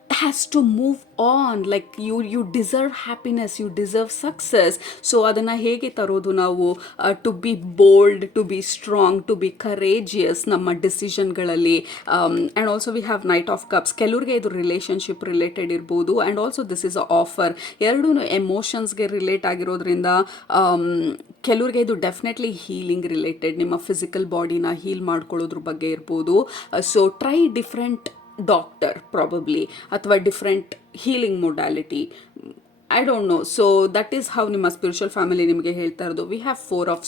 has to move on, like you deserve happiness, you deserve success. So ಅದನ್ನು ಹೇಗೆ ತರೋದು ನಾವು? To be bold, to be strong, to be courageous ನಮ್ಮ ಡಿಸಿಷನ್ಗಳಲ್ಲಿ. And also we have knight of cups. ಕೆಲವ್ರಿಗೆ ಇದು relationship related ಇರ್ಬೋದು, and also this is a offer. ಎರಡೂ ಎಮೋಷನ್ಸ್ಗೆ ರಿಲೇಟ್ ಆಗಿರೋದ್ರಿಂದ ಕೆಲವ್ರಿಗೆ ಇದು ಡೆಫಿನೆಟ್ಲಿ ಹೀಲಿಂಗ್ ರಿಲೇಟೆಡ್, ನಿಮ್ಮ ಫಿಸಿಕಲ್ ಬಾಡಿನ ಹೀಲ್ ಮಾಡ್ಕೊಳ್ಳೋದ್ರ ಬಗ್ಗೆ ಇರ್ಬೋದು. So try different doctor probably, ಅಥವಾ different healing modality, I don't know. So that is how ನಿಮ್ಮ ಸ್ಪಿರಿಚುವಲ್ ಫ್ಯಾಮಿಲಿ ನಿಮಗೆ ಹೇಳ್ತಾ ಇರೋದು. We have four of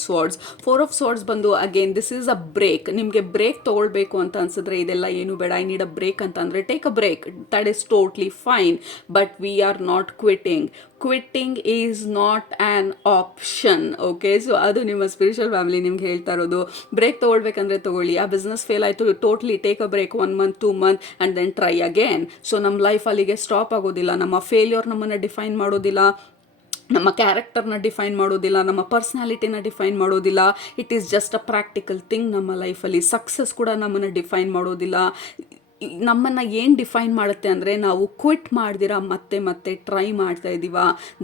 swords ಬಂದು again this is a break. ನಿಮಗೆ ಬ್ರೇಕ್ ತೊಗೊಳ್ಬೇಕು ಅಂತ ಅನ್ಸಿದ್ರೆ, ಇದೆಲ್ಲ ಏನು ಬೇಡ, ಐ ನೀಡ್ ಅ ಬ್ರೇಕ್ ಅಂತ ಅಂದರೆ take a break, that is totally fine. But we are not quitting is not an option. Okay, so ಅದು ನಿಮ್ಮ ಸ್ಪಿರಿಚುವಲ್ ಫ್ಯಾಮಿಲಿ ನಿಮ್ಗೆ ಹೇಳ್ತಾ ಇರೋದು. ಬ್ರೇಕ್ ತೊಗೊಳ್ಬೇಕಂದ್ರೆ ತೊಗೊಳ್ಳಿ. ಆ ಬಿಸ್ನೆಸ್ ಫೇಲ್ ಆಯಿತು, totally take a break, 1 month 2 months and then try again. So ನಮ್ಮ ಲೈಫ್ ಅಲ್ಲಿಗೆ ಸ್ಟಾಪ್ ಆಗೋದಿಲ್ಲ. ನಮ್ಮ ಫೇಲ್ಯೂರ್ ನಮ್ಮನ್ನು ಡಿಫೈನ್ ಮಾಡೋದಿಲ್ಲ, ನಮ್ಮ ಕ್ಯಾರೆಕ್ಟರ್ನ ಡಿಫೈನ್ ಮಾಡೋದಿಲ್ಲ, ನಮ್ಮ ಪರ್ಸ್ನಾಲಿಟಿನ ಡಿಫೈನ್ ಮಾಡೋದಿಲ್ಲ. It is just a practical thing ನಮ್ಮ ಲೈಫಲ್ಲಿ. ಸಕ್ಸಸ್ ಕೂಡ ನಮ್ಮನ್ನು ಡಿಫೈನ್ ಮಾಡೋದಿಲ್ಲ. ನಮ್ಮನ್ನು ಏನು ಡಿಫೈನ್ ಮಾಡುತ್ತೆ ಅಂದರೆ, ನಾವು ಕ್ವಿಟ್ ಮಾಡ್ದಿರ ಮತ್ತೆ ಮತ್ತೆ ಟ್ರೈ ಮಾಡ್ತಾ ಇದ್ದೀವ,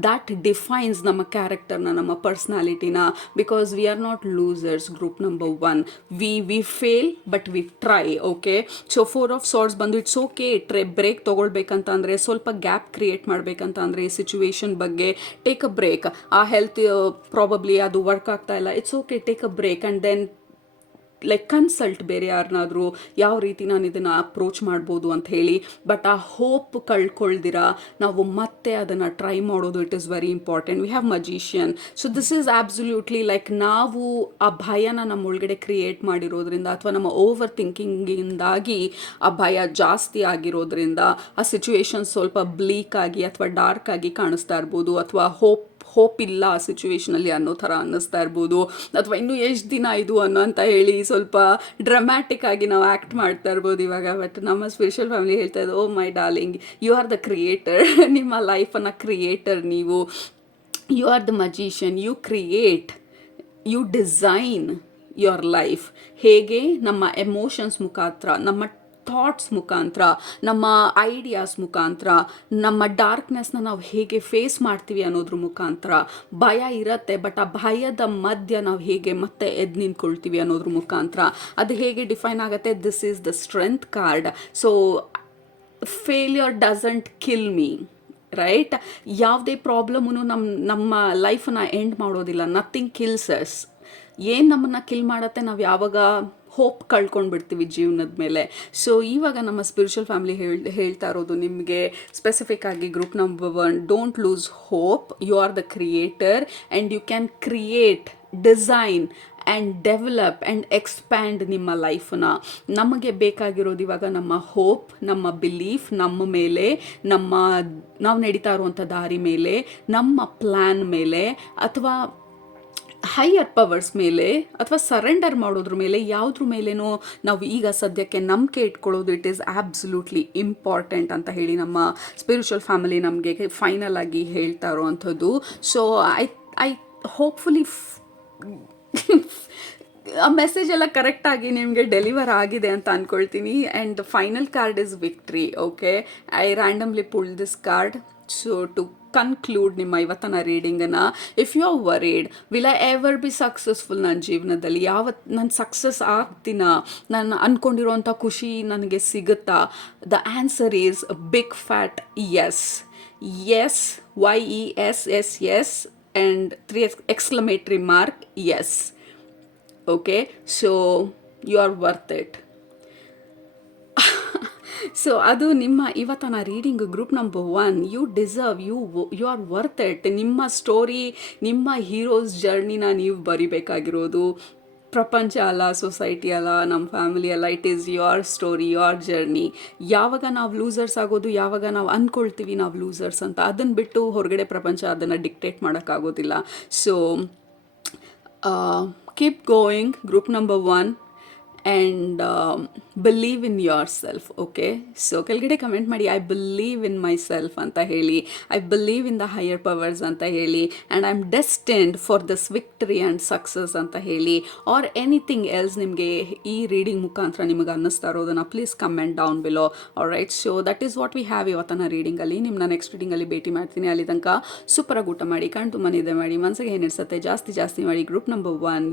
ದ್ಯಾಟ್ ಡಿಫೈನ್ಸ್ ನಮ್ಮ ಕ್ಯಾರೆಕ್ಟರ್ನ, ನಮ್ಮ ಪರ್ಸ್ನಾಲಿಟಿನ. Because we are not losers. Group number 1, we fail but we try. Okay, so 4 of swords ಬಂದು ಇಟ್ಸ್ ಓಕೆ. ಬ್ರೇಕ್ ತೊಗೊಳ್ಬೇಕಂತ ಅಂದರೆ, ಸ್ವಲ್ಪ ಗ್ಯಾಪ್ ಕ್ರಿಯೇಟ್ ಮಾಡಬೇಕಂತ ಅಂದರೆ ಈ ಸಿಚುವೇಶನ್ ಬಗ್ಗೆ ಟೇಕ್ ಅ ಬ್ರೇಕ್. ಆ ಹೆಲ್ತ್ ಪ್ರಾಬಬ್ಲಿ ಅದು ವರ್ಕ್ ಆಗ್ತಾ ಇಲ್ಲ, it's okay, take a break and then like consult ಬೇರೆ ಯಾರನ್ನಾದರೂ, ಯಾವ ರೀತಿ ನಾನು ಇದನ್ನು ಅಪ್ರೋಚ್ ಮಾಡ್ಬೋದು ಅಂತ ಹೇಳಿ. ಬಟ್ ಆ ಹೋಪ್ ಕಳ್ಕೊಳ್ದಿರ ನಾವು ಮತ್ತೆ ಅದನ್ನು ಟ್ರೈ ಮಾಡೋದು, it is very important. We have magician. So this is absolutely like ನಾವು ಆ ಭಯನ ನಮ್ಮ ಒಳಗಡೆ ಕ್ರಿಯೇಟ್ ಮಾಡಿರೋದ್ರಿಂದ, ಅಥವಾ ನಮ್ಮ ಓವರ್ ಥಿಂಕಿಂಗಿಂದಾಗಿ ಆ ಭಯ ಜಾಸ್ತಿ ಆಗಿರೋದ್ರಿಂದ ಆ ಸಿಚುವೇಶನ್ ಸ್ವಲ್ಪ ಬ್ಲೀಕ್ ಆಗಿ ಅಥವಾ ಡಾರ್ಕ್ ಆಗಿ ಕಾಣಿಸ್ತಾ ಇರ್ಬೋದು, ಅಥವಾ ಹೋಪ್ ಇಲ್ಲ ಆ ಸಿಚುವೇಶನಲ್ಲಿ ಅನ್ನೋ ಥರ ಅನ್ನಿಸ್ತಾ ಇರ್ಬೋದು, ಅಥವಾ ಇನ್ನೂ ಎಷ್ಟು ದಿನ ಇದು ಅಂತ ಹೇಳಿ ಸ್ವಲ್ಪ ಡ್ರಾಮ್ಯಾಟಿಕ್ ಆಗಿ ನಾವು ಆ್ಯಕ್ಟ್ ಮಾಡ್ತಾ ಇರ್ಬೋದು ಇವಾಗ. ಬಟ್ ನಮ್ಮ ಸ್ಪಿರಿಚುವಲ್ ಫ್ಯಾಮಿಲಿ ಹೇಳ್ತಾ ಇದ್ದು, oh my darling, you are the creator. ನಿಮ್ಮ ಲೈಫನ್ನು ಕ್ರಿಯೇಟರ್ ನೀವು. You are the magician. You create, you design your life. ಹೇಗೆ? ನಮ್ಮ ಎಮೋಷನ್ಸ್ ಮುಖಾಂತರ, ನಮ್ಮ ಥಾಟ್ಸ್ ಮುಖಾಂತರ, ನಮ್ಮ ಐಡಿಯಾಸ್ ಮುಖಾಂತರ, ನಮ್ಮ ಡಾರ್ಕ್ನೆಸ್ನ ನಾವು ಹೇಗೆ ಫೇಸ್ ಮಾಡ್ತೀವಿ ಅನ್ನೋದ್ರ ಮುಖಾಂತರ. ಭಯ ಇರುತ್ತೆ, ಬಟ್ ಆ ಭಯದ ಮಧ್ಯ ನಾವು ಹೇಗೆ ಮತ್ತೆ ಎದ್ದು ನಿಂತ್ಕೊಳ್ತೀವಿ ಅನ್ನೋದ್ರ ಮುಖಾಂತರ. ಅದು ಹೇಗೆ ಡಿಫೈನ್ ಆಗುತ್ತೆ? This is the strength card. So failure doesn't kill me, right? ಯಾವುದೇ ಪ್ರಾಬ್ಲಮೂ ನಮ್ಮ ಲೈಫನ್ನ ಎಂಡ್ ಮಾಡೋದಿಲ್ಲ. Nothing kills us. ಏನು ನಮ್ಮನ್ನು ಕಿಲ್ ಮಾಡುತ್ತೆ? ನಾವು ಯಾವಾಗ ಹೋಪ್ ಕಳ್ಕೊಂಡ್ಬಿಡ್ತೀವಿ ಜೀವನದ ಮೇಲೆ. ಸೊ ಇವಾಗ ನಮ್ಮ ಸ್ಪಿರಿಚುವಲ್ ಫ್ಯಾಮಿಲಿ ಹೇಳ್ತಾ ಇರೋದು ನಿಮಗೆ ಸ್ಪೆಸಿಫಿಕ್ ಆಗಿ, group number 1, don't lose hope. You are the creator and you can create, design and develop and expand ನಿಮ್ಮ ಲೈಫನ್ನ. ನಮಗೆ ಬೇಕಾಗಿರೋದು ಇವಾಗ ನಮ್ಮ ಹೋಪ್, ನಮ್ಮ ಬಿಲೀಫ್ ನಮ್ಮ ಮೇಲೆ, ನಾವು ನಡೀತಾ ಇರುವಂಥ ದಾರಿ ಮೇಲೆ, ನಮ್ಮ ಪ್ಲ್ಯಾನ್ ಮೇಲೆ, ಅಥವಾ ಹೈಯರ್ ಪವರ್ಸ್ ಮೇಲೆ, ಅಥವಾ ಸರೆಂಡರ್ ಮಾಡೋದ್ರ ಮೇಲೆ, ಯಾವುದ್ರ ಮೇಲೇನೋ ನಾವು ಈಗ ಸದ್ಯಕ್ಕೆ ನಂಬಿಕೆ ಇಟ್ಕೊಳ್ಳೋದು, ಇಟ್ ಈಸ್ ಆಬ್ಸಲ್ಯೂಟ್ಲಿ ಇಂಪಾರ್ಟೆಂಟ್ ಅಂತ ಹೇಳಿ ನಮ್ಮ ಸ್ಪಿರಿಚುವಲ್ ಫ್ಯಾಮಿಲಿ ನಮಗೆ ಫೈನಲ್ ಆಗಿ ಹೇಳ್ತಾ ಇರೋವಂಥದ್ದು. ಸೊ ಐ ಹೋಪ್ಫುಲಿ ಆ ಮೆಸೇಜ್ ಎಲ್ಲ ಕರೆಕ್ಟಾಗಿ ನಿಮಗೆ ಡೆಲಿವರ್ ಆಗಿದೆ ಅಂತ ಅಂದ್ಕೊಳ್ತೀನಿ. And final card is victory. Okay, I randomly pull this card. So to conclude ನಿಮ್ಮ ಇವತ್ತಿನ ರೀಡಿಂಗನ್ನು, if you are worried, will I ever be successful ನನ್ನ ಜೀವನದಲ್ಲಿ? ನಾನು ಸಕ್ಸಸ್ ಆಗ್ತೀನ? ನಾನು ಅಂದ್ಕೊಂಡಿರೋಂಥ ಖುಷಿ ನನಗೆ ಸಿಗುತ್ತಾ? The answer is big fat yes. Yes, YESS and 3 exclamatory mark, yes. Okay, so you are worth it. So ಅದು ನಿಮ್ಮ ಇವತ್ತಿನ reading. Group number 1, you deserve, you are worth it. ನಿಮ್ಮ ಸ್ಟೋರಿ, ನಿಮ್ಮ ಹೀರೋಸ್ ಜರ್ನಿನ ನೀವು ಬರಿಬೇಕಾಗಿರೋದು. ಪ್ರಪಂಚ ಅಲ್ಲ, ಸೊಸೈಟಿ ಅಲ್ಲ, ನಮ್ಮ ಫ್ಯಾಮಿಲಿ ಅಲ್ಲ. It is your story, your journey. ಯಾವಾಗ ನಾವು ಲೂಸರ್ಸ್ ಆಗೋದು, ಯಾವಾಗ ನಾವು ಅಂದ್ಕೊಳ್ತೀವಿ ನಾವು ಲೂಸರ್ಸ್ ಅಂತ, ಅದನ್ನು ಬಿಟ್ಟು ಹೊರಗಡೆ ಪ್ರಪಂಚ ಅದನ್ನು ಡಿಕ್ಟೇಟ್ ಮಾಡೋಕ್ಕಾಗೋದಿಲ್ಲ. So keep going, group number 1. And believe in yourself. Okay, so ಕೆಳಗಡೆ ಕಮೆಂಟ್ ಮಾಡಿ I believe in myself ಅಂತ ಹೇಳಿ, I believe in the higher powers ಅಂತ ಹೇಳಿ, and I am destined for this victory and success ಅಂತ ಹೇಳಿ, or anything else ನಿಮಗೆ ಈ ರೀಡಿಂಗ್ ಮುಖಾಂತರ ನಿಮಗೆ ಅನ್ನಿಸ್ತಾ ಇರೋದನ್ನು please comment down below. All right, so that is what we have ಇವತ್ತಿನ ರೀಡಿಂಗಲ್ಲಿ. ನಿಮ್ಮನ್ನ ನೆಕ್ಸ್ಟ್ ರೀಡಿಂಗಲ್ಲಿ ಭೇಟಿ ಮಾಡ್ತೀನಿ. ಅಲ್ಲಿ ತನಕ ಸೂಪರಾಗಿ ಊಟ ಮಾಡಿ, ಕಣ್ ತುಂಬ ನಿದ್ದೆ ಮಾಡಿ, ಮನಸ್ಸಿಗೆ ಏನು ಇಡ್ಸತ್ತೆ ಜಾಸ್ತಿ ಮಾಡಿ. Group number 1,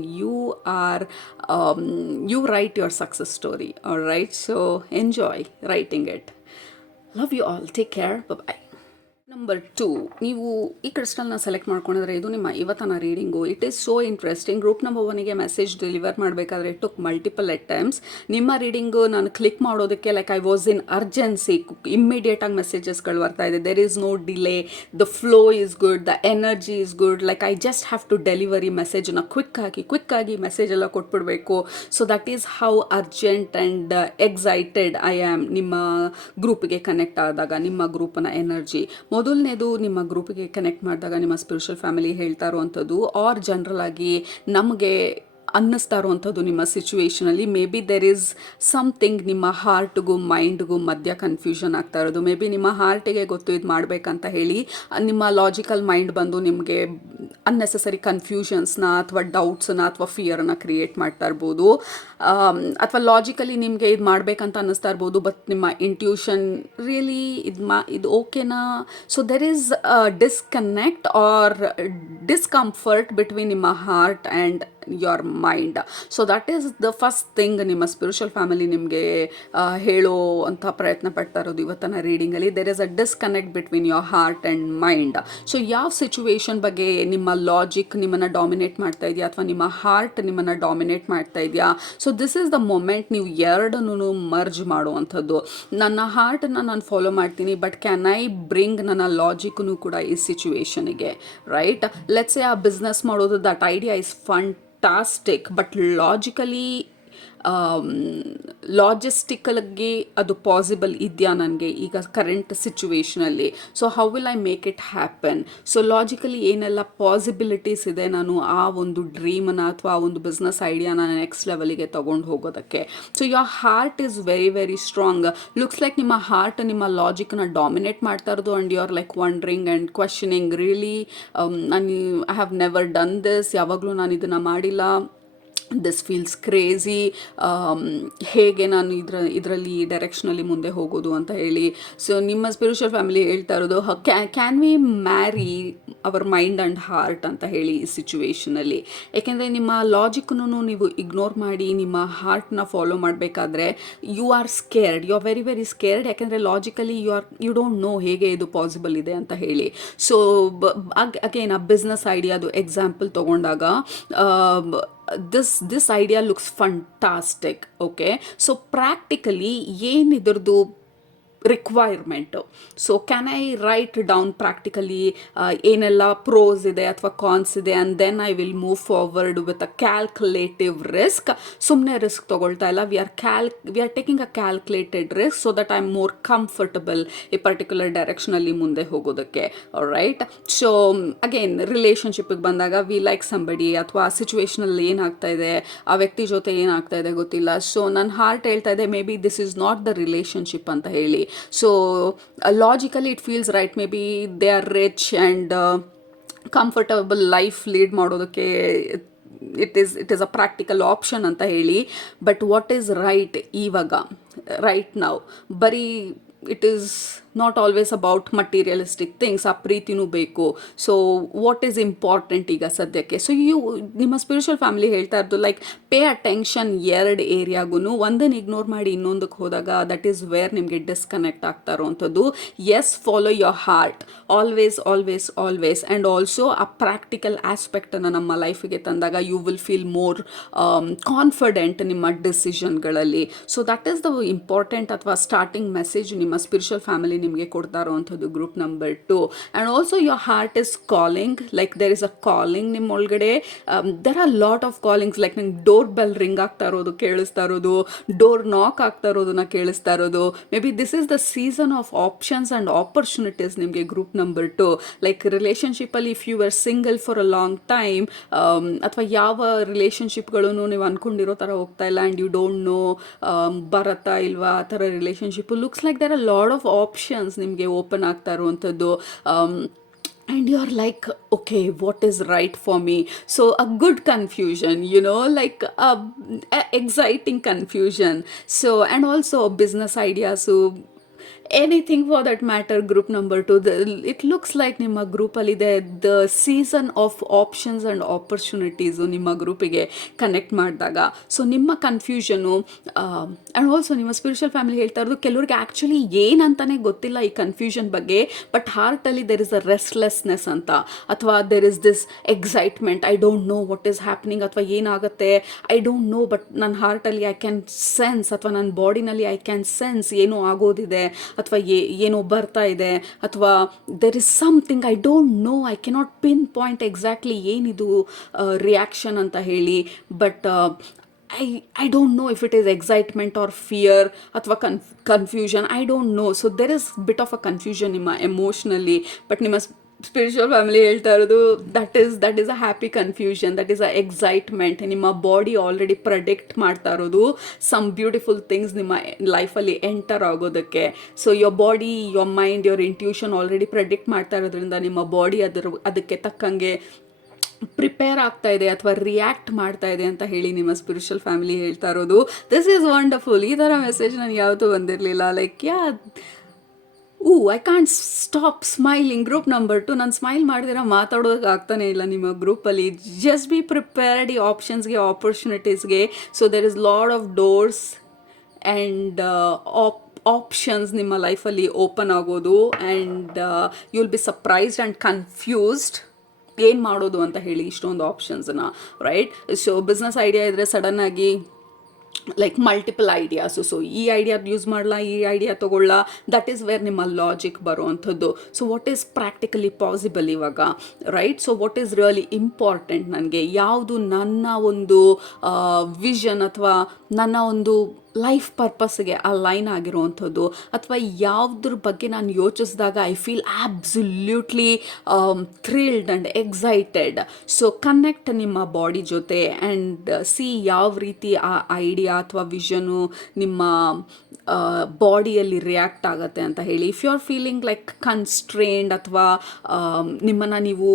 you write your success story. All right, so enjoy writing it. Love you all. Take care. Bye bye. Number 2, ನೀವು ಈ ಕ್ರಿಸ್ಟಲ್ನ ಸೆಲೆಕ್ಟ್ ಮಾಡ್ಕೊಂಡಿದ್ರೆ ಇದು ನಿಮ್ಮ ಇವತ್ತಿನ reading. It is so interesting. Group number 1ಗೆ ಮೆಸೇಜ್ ಡೆಲಿವರ್ ಮಾಡಬೇಕಾದ್ರೆ took multiple attempts. ನಿಮ್ಮ ರೀಡಿಂಗು ನಾನು ಕ್ಲಿಕ್ ಮಾಡೋದಕ್ಕೆ like I was in urgency. ಇಮ್ಮಿಡಿಯೇಟಾಗಿ ಮೆಸೇಜಸ್ಗಳು ಬರ್ತಾ ಇದೆ. There is no delay, the flow is good, the energy is good. Like I just have to delivery ಮೆಸೇಜನ್ನ ಕ್ವಿಕ್ಕಾಗಿ ಮೆಸೇಜ್ ಎಲ್ಲ ಕೊಟ್ಬಿಡಬೇಕು. So that is how urgent and excited I am ನಿಮ್ಮ ಗ್ರೂಪಿಗೆ ಕನೆಕ್ಟ್ ಆದಾಗ, ನಿಮ್ಮ ಗ್ರೂಪ್ನ ಎನರ್ಜಿ. ಮೊದಲನೇದು, ನಿಮ್ಮ ಗ್ರೂಪಿಗೆ ಕನೆಕ್ಟ್ ಮಾಡಿದಾಗ ನಿಮ್ಮ ಸ್ಪಿರಿಚುವಲ್ ಫ್ಯಾಮಿಲಿ ಹೇಳ್ತಾ ಇರುವಂಥದ್ದು ಆರ್ ಜನರಲ್ ಆಗಿ ನಮಗೆ ಅನ್ನಿಸ್ತಾ ಇರುವಂಥದ್ದು ನಿಮ್ಮ ಸಿಚುವೇಷನಲ್ಲಿ maybe there is something ನಿಮ್ಮ ಹಾರ್ಟ್ಗೂ ಮೈಂಡ್ಗೂ ಮಧ್ಯ ಕನ್ಫ್ಯೂಷನ್ ಆಗ್ತಾ ಇರೋದು. ಮೇ ಬಿ ನಿಮ್ಮ ಹಾರ್ಟಿಗೆ ಗೊತ್ತು ಇದು ಮಾಡಬೇಕಂತ ಹೇಳಿ, ನಿಮ್ಮ ಲಾಜಿಕಲ್ ಮೈಂಡ್ ಬಂದು ನಿಮಗೆ ಅನ್ನೆಸೆಸರಿ ಕನ್ಫ್ಯೂಷನ್ಸ್ನ ಅಥವಾ ಡೌಟ್ಸನ್ನ ಅಥವಾ ಫಿಯರನ್ನು ಕ್ರಿಯೇಟ್ ಮಾಡ್ತಾ ಇರ್ಬೋದು. ಅಥವಾ ಲಾಜಿಕಲಿ ನಿಮಗೆ ಇದು ಮಾಡಬೇಕಂತ ಅನ್ನಿಸ್ತಾ ಇರ್ಬೋದು, ಬಟ್ ನಿಮ್ಮ ಇಂಟ್ಯೂಷನ್ ರಿಯಲಿ ಇದು ಓಕೆನಾ. So there is disconnect or discomfort between ನಿಮ್ಮ heart and your mind. So that is the first thing ನಿಮ್ಮ ಸ್ಪಿರಿಚುವಲ್ ಫ್ಯಾಮಿಲಿ ನಿಮಗೆ ಹೇಳೋ ಅಂತ ಪ್ರಯತ್ನ ಪಡ್ತಾ ಇರೋದು ಇವತ್ತಿನ ರೀಡಿಂಗಲ್ಲಿ. There is a disconnect between your heart and mind. So ಯಾವ ಸಿಚುವೇಶನ್ ಬಗ್ಗೆ ನಿಮ್ಮ ಲಾಜಿಕ್ ನಿಮ್ಮನ್ನು ಡಾಮಿನೇಟ್ ಮಾಡ್ತಾ ಇದೆಯಾ ಅಥವಾ ನಿಮ್ಮ ಹಾರ್ಟ್ ನಿಮ್ಮನ್ನು ಡಾಮಿನೇಟ್ ಮಾಡ್ತಾ ಇದೆಯಾ. So this is the moment ನೀವು ಎರಡನ್ನೂ ಮರ್ಜ್ ಮಾಡುವಂಥದ್ದು. ನನ್ನ ಹಾರ್ಟನ್ನು ನಾನು ಫಾಲೋ ಮಾಡ್ತೀನಿ, ಬಟ್ ಕ್ಯಾನ್ ಐ ಬ್ರಿಂಗ್ ನನ್ನ ಲಾಜಿಕ್ನು ಕೂಡ ಈ ಸಿಚುವೇಶನಿಗೆ. ರೈಟ್, ಲೆಟ್ಸ್ ಸೇ ಆ ಬಿಸ್ನೆಸ್ ಮಾಡೋದು, that idea is fantastic, but ಲಾಜಿಸ್ಟಿಕಲ್ಗೆ ಅದು ಪಾಸಿಬಲ್ ಇದೆಯಾ ನನಗೆ ಈಗ ಕರೆಂಟ್ ಸಿಚುವೇಷನಲ್ಲಿ. So how will I make it happen. So logically ಏನೆಲ್ಲ ಪಾಸಿಬಿಲಿಟೀಸ್ ಇದೆ ನಾನು ಆ ಒಂದು ಡ್ರೀಮನ್ನು ಅಥವಾ ಆ ಒಂದು ಬಿಸ್ನೆಸ್ ಐಡಿಯಾನ ನೆಕ್ಸ್ಟ್ ಲೆವೆಲಿಗೆ ತೊಗೊಂಡು ಹೋಗೋದಕ್ಕೆ. So your heart is very very strong. Looks like ನಿಮ್ಮ ಹಾರ್ಟ್ ನಿಮ್ಮ ಲಾಜಿಕ್ನ ಡಾಮಿನೇಟ್ ಮಾಡ್ತಾ ಇರೋದು and you are like wondering and questioning, really I have never done this, ಯಾವಾಗಲೂ ನಾನು ಇದನ್ನು ಮಾಡಿಲ್ಲ, ದಿಸ್ ಫೀಲ್ಸ್ ಕ್ರೇಜಿ, ಹೇಗೆ ನಾನು ಇದರಲ್ಲಿ ಡೈರೆಕ್ಷನಲ್ಲಿ ಮುಂದೆ ಹೋಗೋದು ಅಂತ ಹೇಳಿ. ಸೊ ನಿಮ್ಮ ಸ್ಪಿರಿಚುವಲ್ ಫ್ಯಾಮಿಲಿ ಹೇಳ್ತಾ ಇರೋದು can we marry our mind and heart ಅಂತ ಹೇಳಿ ಈ ಸಿಚುವೇಷನಲ್ಲಿ. ಏಕೆಂದರೆ ನಿಮ್ಮ ಲಾಜಿಕ್ನೂ ನೀವು ಇಗ್ನೋರ್ ಮಾಡಿ ನಿಮ್ಮ ಹಾರ್ಟ್ನ ಫಾಲೋ ಮಾಡಬೇಕಾದ್ರೆ you are scared, you are very very scared. ಯಾಕೆಂದರೆ ಲಾಜಿಕಲಿ ಯು ಡೋಂಟ್ ನೋ ಹೇಗೆ ಇದು ಪಾಸಿಬಲ್ ಇದೆ ಅಂತ ಹೇಳಿ. ಸೊ ಅಗೇನ್ ಆ ಬಿಸ್ನೆಸ್ ಐಡಿಯಾದು ಎಕ್ಸಾಂಪಲ್ ತೊಗೊಂಡಾಗ this idea looks fantastic. Okay, so practically ಏನಿದ್ರದ್ದು requirement. So can I write down practically ಏನೆಲ್ಲ ಪ್ರೋಸ್ ಇದೆ ಅಥವಾ ಕಾನ್ಸ್ ಇದೆ, and then I will move forward with a calculative risk. ಸುಮ್ಮನೆ ರಿಸ್ಕ್ ತೊಗೊಳ್ತಾ ಇಲ್ಲ, we are taking a calculated risk so that I am more comfortable ಈ particular ಡೈರೆಕ್ಷನಲ್ಲಿ ಮುಂದೆ ಹೋಗೋದಕ್ಕೆ. ರೈಟ್, ಸೊ ಅಗೇನ್ ರಿಲೇಷನ್ಶಿಪ್ಪಿಗೆ ಬಂದಾಗ ವಿ ಲೈಕ್ ಸಂಬಡಿ ಅಥವಾ ಆ ಸಿಚುವೇಷನಲ್ಲಿ ಏನಾಗ್ತಾ ಇದೆ, ಆ ವ್ಯಕ್ತಿ ಜೊತೆ ಏನಾಗ್ತಾ ಇದೆ ಗೊತ್ತಿಲ್ಲ. ಸೊ ನನ್ನ ಹಾರ್ಟ್ ಹೇಳ್ತಾ ಇದೆ may be this is not the relationship ಅಂತ ಹೇಳಿ. So logically it feels right, maybe they are rich and comfortable life lead ಮಾಡೋದಕ್ಕೆ it is a practical option ಅಂತ ಹೇಳಿ. But what is right ಇವಾಗ, right now, ಬರೀ it is not always about materialistic things. ಆ ಪ್ರೀತಿನೂ ಬೇಕು. So what is important ಈಗ ಸದ್ಯಕ್ಕೆ. So ನಿಮ್ಮ ಸ್ಪಿರಿಚುವಲ್ ಫ್ಯಾಮಿಲಿ ಹೇಳ್ತಾ ಇರೋದು ಲೈಕ್ ಪೇ ಅಟೆನ್ಷನ್ ಎರಡು ಏರಿಯಾಗೂ. ಒಂದನ್ನು ಇಗ್ನೋರ್ ಮಾಡಿ ಇನ್ನೊಂದಕ್ಕೆ ಹೋದಾಗ ದಟ್ ಈಸ್ ವೇರ್ ನಿಮಗೆ ಡಿಸ್ಕನೆಕ್ಟ್ ಆಗ್ತಾ ಇರೋವಂಥದ್ದು. Yes, follow your heart always always always. And also ಆ ಪ್ರಾಕ್ಟಿಕಲ್ ಆಸ್ಪೆಕ್ಟನ್ನು ನಮ್ಮ ಲೈಫಿಗೆ ತಂದಾಗ you will feel more confident ನಿಮ್ಮ ಡಿಸಿಷನ್ಗಳಲ್ಲಿ. So that is the important ಅಥವಾ ಸ್ಟಾರ್ಟಿಂಗ್ ಮೆಸೇಜ್ ನಿಮ್ಮ ಸ್ಪಿರಿಚುವಲ್ ಫ್ಯಾಮಿಲಿ ನಿಮಗೆ ಕೊಡ್ತಾ ಇರೋವಂಥದ್ದು group number 2. And also your heart is calling, like there is a calling ನಿಮ್ಮ ಒಳಗಡೆ. There are lot of callings, like ನಂಗೆ ಡೋರ್ ಬೆಲ್ ರಿಂಗ್ ಆಗ್ತಾ ಇರೋದು ಕೇಳಿಸ್ತಾ ಇರೋದು, ಡೋರ್ ನಾಕ್ ಆಗ್ತಾ ಇರೋದನ್ನ ಕೇಳಿಸ್ತಾ ಇರೋದು. Maybe this is the season of options and opportunities ನಿಮಗೆ ಗ್ರೂಪ್ ನಂಬರ್ 2. ಲೈಕ್ ರಿಲೇಷನ್ಶಿಪ್ಪಲ್ಲಿ if you are single for a long time, ಅಥವಾ ಯಾವ ರಿಲೇಷನ್ಶಿಪ್ಗಳೂ ನೀವು ಅಂದ್ಕೊಂಡಿರೋ ಥರ ಹೋಗ್ತಾ ಇಲ್ಲ ಆ್ಯಂಡ್ ಯು ಡೋಂಟ್ ನೋ ಬರತ್ತಾ ಇಲ್ವಾ ಆ ಥರ relationship, looks like there are lot of options ನಿಮಗೆ ಓಪನ್ ಆಗ್ತಾ ಇರುವಂಥದ್ದು. And you're like, okay, what is right for me? So a good confusion, like exciting confusion. So, and also business ideas, so anything for that matter group number 2. It looks like ನಿಮ್ಮ ಗ್ರೂಪಲ್ಲಿದೆ the season of options and opportunities ನಿಮ್ಮ ಗ್ರೂಪಿಗೆ connect ಮಾಡಿದಾಗ. So ನಿಮ್ಮ confusion and also ನಿಮ್ಮ spiritual family ಹೇಳ್ತಾ ಇರೋದು, ಕೆಲವ್ರಿಗೆ ಆ್ಯಕ್ಚುಲಿ ಏನಂತಾನೆ ಗೊತ್ತಿಲ್ಲ ಈ ಕನ್ಫ್ಯೂಷನ್ ಬಗ್ಗೆ, ಬಟ್ ಹಾರ್ಟಲ್ಲಿ ದೆರ್ ಇಸ್ ಅ ರೆಸ್ಟ್ಲೆಸ್ನೆಸ್ ಅಂತ, ಅಥವಾ there is this excitement, I don't know what is happening, ಅಥವಾ ಏನಾಗುತ್ತೆ ಐ ಡೋಂಟ್ ನೋ, ಬಟ್ ನನ್ನ ಹಾರ್ಟಲ್ಲಿ ಐ ಕ್ಯಾನ್ ಸೆನ್ಸ್, ಅಥವಾ ನನ್ನ ಬಾಡಿನಲ್ಲಿ ಐ ಕ್ಯಾನ್ ಸೆನ್ಸ್ ಏನೋ ಆಗೋದಿದೆ, ಅಥವಾ ಏನೋ ಬರ್ತಾ ಇದೆ, ಅಥವಾ there is something I don't no, I cannot pin point exactly ಏನಿದು ರಿಯಾಕ್ಷನ್ ಅಂತ ಹೇಳಿ, but I don't know if it is excitement or fear ಅಥವಾ confusion, I don't know. So there is bit of a confusion ನಿಮ್ಮ emotionally, but ನಿಮ್ಮ spiritual family ಹೇಳ್ತಾ ಇರೋದು that is a happy confusion, that is a excitement. ನಿಮ್ಮ body already predict ಮಾಡ್ತಾ ಇರೋದು some beautiful things ನಿಮ್ಮ ಲೈಫಲ್ಲಿ ಎಂಟರ್ ಆಗೋದಕ್ಕೆ. So your body, your mind, your intuition already predict ಮಾಡ್ತಾ ಇರೋದ್ರಿಂದ ನಿಮ್ಮ ಬಾಡಿ ಅದಕ್ಕೆ ತಕ್ಕಂಗೆ ಪ್ರಿಪೇರ್ ಆಗ್ತಾ ಇದೆ ಅಥವಾ ರಿಯಾಕ್ಟ್ ಮಾಡ್ತಾ ಇದೆ ಅಂತ ಹೇಳಿ ನಿಮ್ಮ ಸ್ಪಿರಿಚುವಲ್ ಫ್ಯಾಮಿಲಿ ಹೇಳ್ತಾ ಇರೋದು. This is wonderful. ಈ ಥರ ಮೆಸೇಜ್ ನನಗೆ ಯಾವತ್ತೂ ಬಂದಿರಲಿಲ್ಲ. Like I can't stop smiling. Group number 2, ನಾನು ಸ್ಮೈಲ್ ಮಾಡಿದಿರ ಮಾತಾಡೋದಕ್ಕೆ ಆಗ್ತಾನೆ ಇಲ್ಲ ನಿಮ್ಮ ಗ್ರೂಪಲ್ಲಿ. ಜಸ್ಟ್ ಬಿ ಪ್ರಿಪೇರ್ಡ್ ಈ ಆಪ್ಷನ್ಸ್ಗೆ, ಆಪರ್ಚುನಿಟೀಸ್ಗೆ. So there is lot of doors and options ನಿಮ್ಮ ಲೈಫಲ್ಲಿ ಓಪನ್ ಆಗೋದು, and you will be surprised and confused ಏನು ಮಾಡೋದು ಅಂತ ಹೇಳಿ ಇಷ್ಟೊಂದು ಆಪ್ಷನ್ಸನ್ನ, ರೈಟ್? ಸೊ ಬಿಸ್ನೆಸ್ ಐಡಿಯಾ ಇದ್ದರೆ ಸಡನ್ನಾಗಿ ಲೈಕ್ ಮಲ್ಟಿಪಲ್ ಐಡಿಯಾಸು. ಸೊ ಈ ಐಡಿಯಾ ಯೂಸ್ ಮಾಡಲ್ಲ, ಈ ಐಡಿಯಾ ತೊಗೊಳ್ಳ, ದಟ್ ಈಸ್ ವೇರ್ ನಿಮ್ಮ ಲಾಜಿಕ್ ಬರುವಂಥದ್ದು. So what is practically possible ಇವಾಗ, right? So what is really important ನನಗೆ, ಯಾವುದು ನನ್ನ ಒಂದು ವಿಷನ್ ಅಥವಾ ನನ್ನ ಒಂದು ಲೈಫ್ ಪರ್ಪಸ್ಗೆ ಅಲೈನ್ ಆಗಿರುವಂಥದ್ದು, ಅಥವಾ ಯಾವುದ್ರ ಬಗ್ಗೆ ನಾನು ಯೋಚಿಸಿದಾಗ I feel absolutely thrilled and excited. So connect ನಿಮ್ಮ ಬಾಡಿ ಜೊತೆ ಆ್ಯಂಡ್ ಸಿ ಯಾವ ರೀತಿ ಆ ಐಡಿಯಾ ಅಥವಾ ವಿಷನು ನಿಮ್ಮ ಬಾಡಿಯಲ್ಲಿ ರಿಯಾಕ್ಟ್ ಆಗುತ್ತೆ ಅಂತ ಹೇಳಿ. If you are feeling like constrained, ಅಥವಾ ನಿಮ್ಮನ್ನು ನೀವು